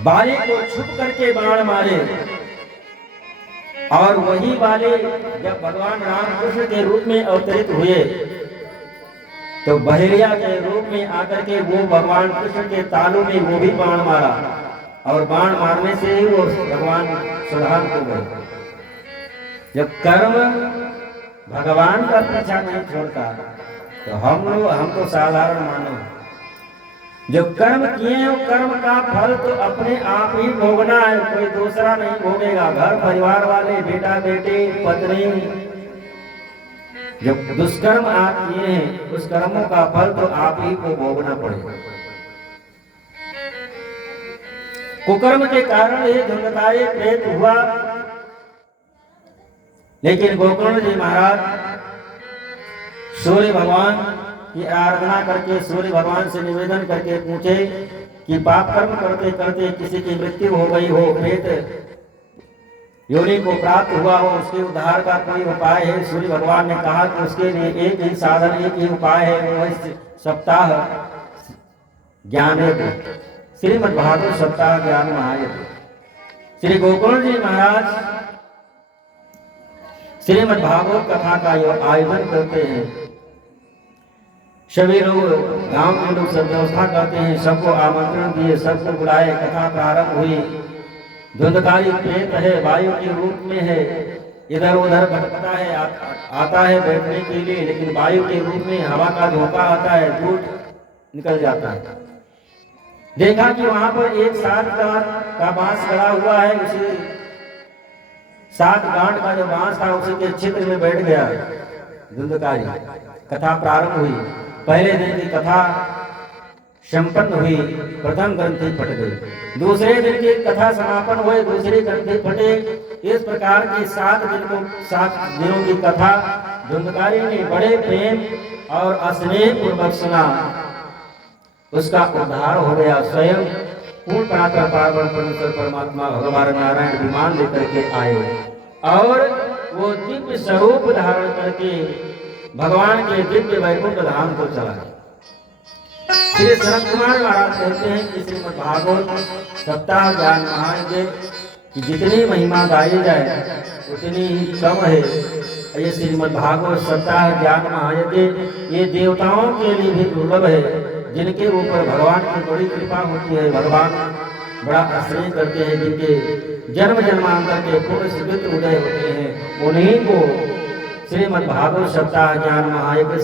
बाली को छुप करके बाण मारे, और वही बाली जब भगवान राम कृष्ण के रूप में अवतरित हुए, तो बहेलिया के रूप में आकर के वो भगवान कृष्ण के तालू में वो भी बाण मारा, और बाण मारने से ही वो भगवान सुधार हो गए। जब कर्म भगवान का पीछा नहीं छोड़ता, तो हम तो साधारण मानव, जो कर्म किए हैं वो कर्म का फल तो अपने आप ही भोगना है, कोई दूसरा नहीं भोगेगा। घर परिवार वाले, बेटा बेटे, पत्नी, जब दुष्कर्म आप किए हैं उस कर्मों का फल तो आप ही को भोगना पड़ेगा। कुकर्म के कारण ये धुंधकारी प्रेत हुआ, लेकिन गोकर्ण जी महाराज सूर्य भगवान की आराधना करके, सूर्य भगवान से निवेदन करके पूछे कि पाप कर्म करते करते किसी की मृत्यु हो गई हो, प्रेत योनि को प्राप्त हुआ हो, उसके उद्धार का कोई उपाय है? सूर्य भगवान ने कहा कि उसके लिए एक ही साधन, एक ही उपाय है, वो है सप्ताह ज्ञान श्रीमद् भागवत सप्ताह ज्ञान महायज्ञ। श्री गोकर्ण जी महाराज श्रीमद् भागवत कथा का आयोजन करते हैं। सभी लोग, गांव के लोग सब व्यवस्था करते हैं, सबको आमंत्रण दिए, सबको बुलाए। कथा प्रारंभ हुई। धुंधकारी प्रेत है, वायु के रूप में है, इधर उधर भटकता है, आता है बैठने के लिए, लेकिन वायु के रूप में हवा का झोंका आता है, दूर निकल जाता है। देखा कि वहां पर एक 7 गांठ का बांस खड़ा हुआ है, उसी 7 गांठ का जो बांस था उसी के क्षेत्र में बैठ गया धुंधकारी। कथा प्रारंभ हुई। पहले दिन की कथा संपन्न हुई, प्रथम ग्रंथि फट गई। दूसरे दिन की कथा समापन हुई, दूसरी ग्रंथि फटे। इस प्रकार की 7 दिनों की कथा धुंधकारी ने बड़े प्रेम और स्नेह पूर्वक सुना। उसका उद्धार हो गया। स्वयं पूर्ण परात्पर पावन परमेश्वर परमात्मा भगवान नारायण विमान लेकर के आए और वो दिव्य स्वरूप धारण करके भगवान के दिव्य वैकुंठ धाम को चला गया। श्री सनत कुमार महाराज कहते हैं कि श्रीमद् भागवत सप्ताह ज्ञान महायज्ञ की जितनी महिमा गाई जाए उतनी ही कम है। ये श्रीमद् भागवत सप्ताह ज्ञान महायज्ञ ये देवताओं के लिए भी दुर्लभ है, जिनके ऊपर भगवान की बड़ी कृपा होती है, भगवान बड़ा आश्रय करते हैं, जिनके जन्म जन्मांतर के पूर्ण स्वीकृत उदय होते हैं, उन्हीं को श्रीमद् भागवत सप्ताह ज्ञान महायज्ञ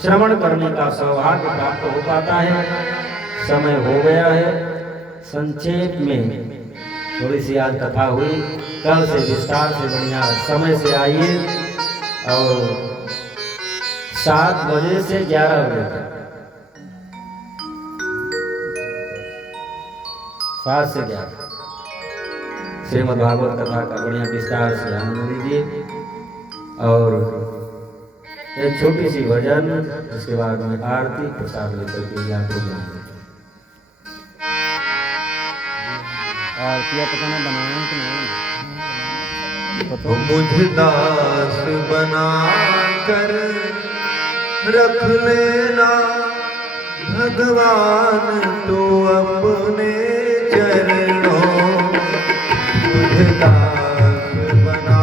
श्रवण करने का सौभाग्य प्राप्त हो पाता है। समय हो गया है। संक्षेप में थोड़ी सी आज कथा हुई, कल से विस्तार से बढ़िया समय से आइए और 7 बजे से 11 बजे तक, 7 से 11 श्रीमद् भागवत कथा का बढ़िया विस्तार से आनंद लीजिए। और एक छोटी सी भजन, उसके बाद में आरती प्रसाद लेकर के यहाँ को जाएंगे। आरतियाँ पता नहीं बनाए कि नहीं, मुझ दास बना कर रख लेना भगवान तो अपने चरणों, मुझ दास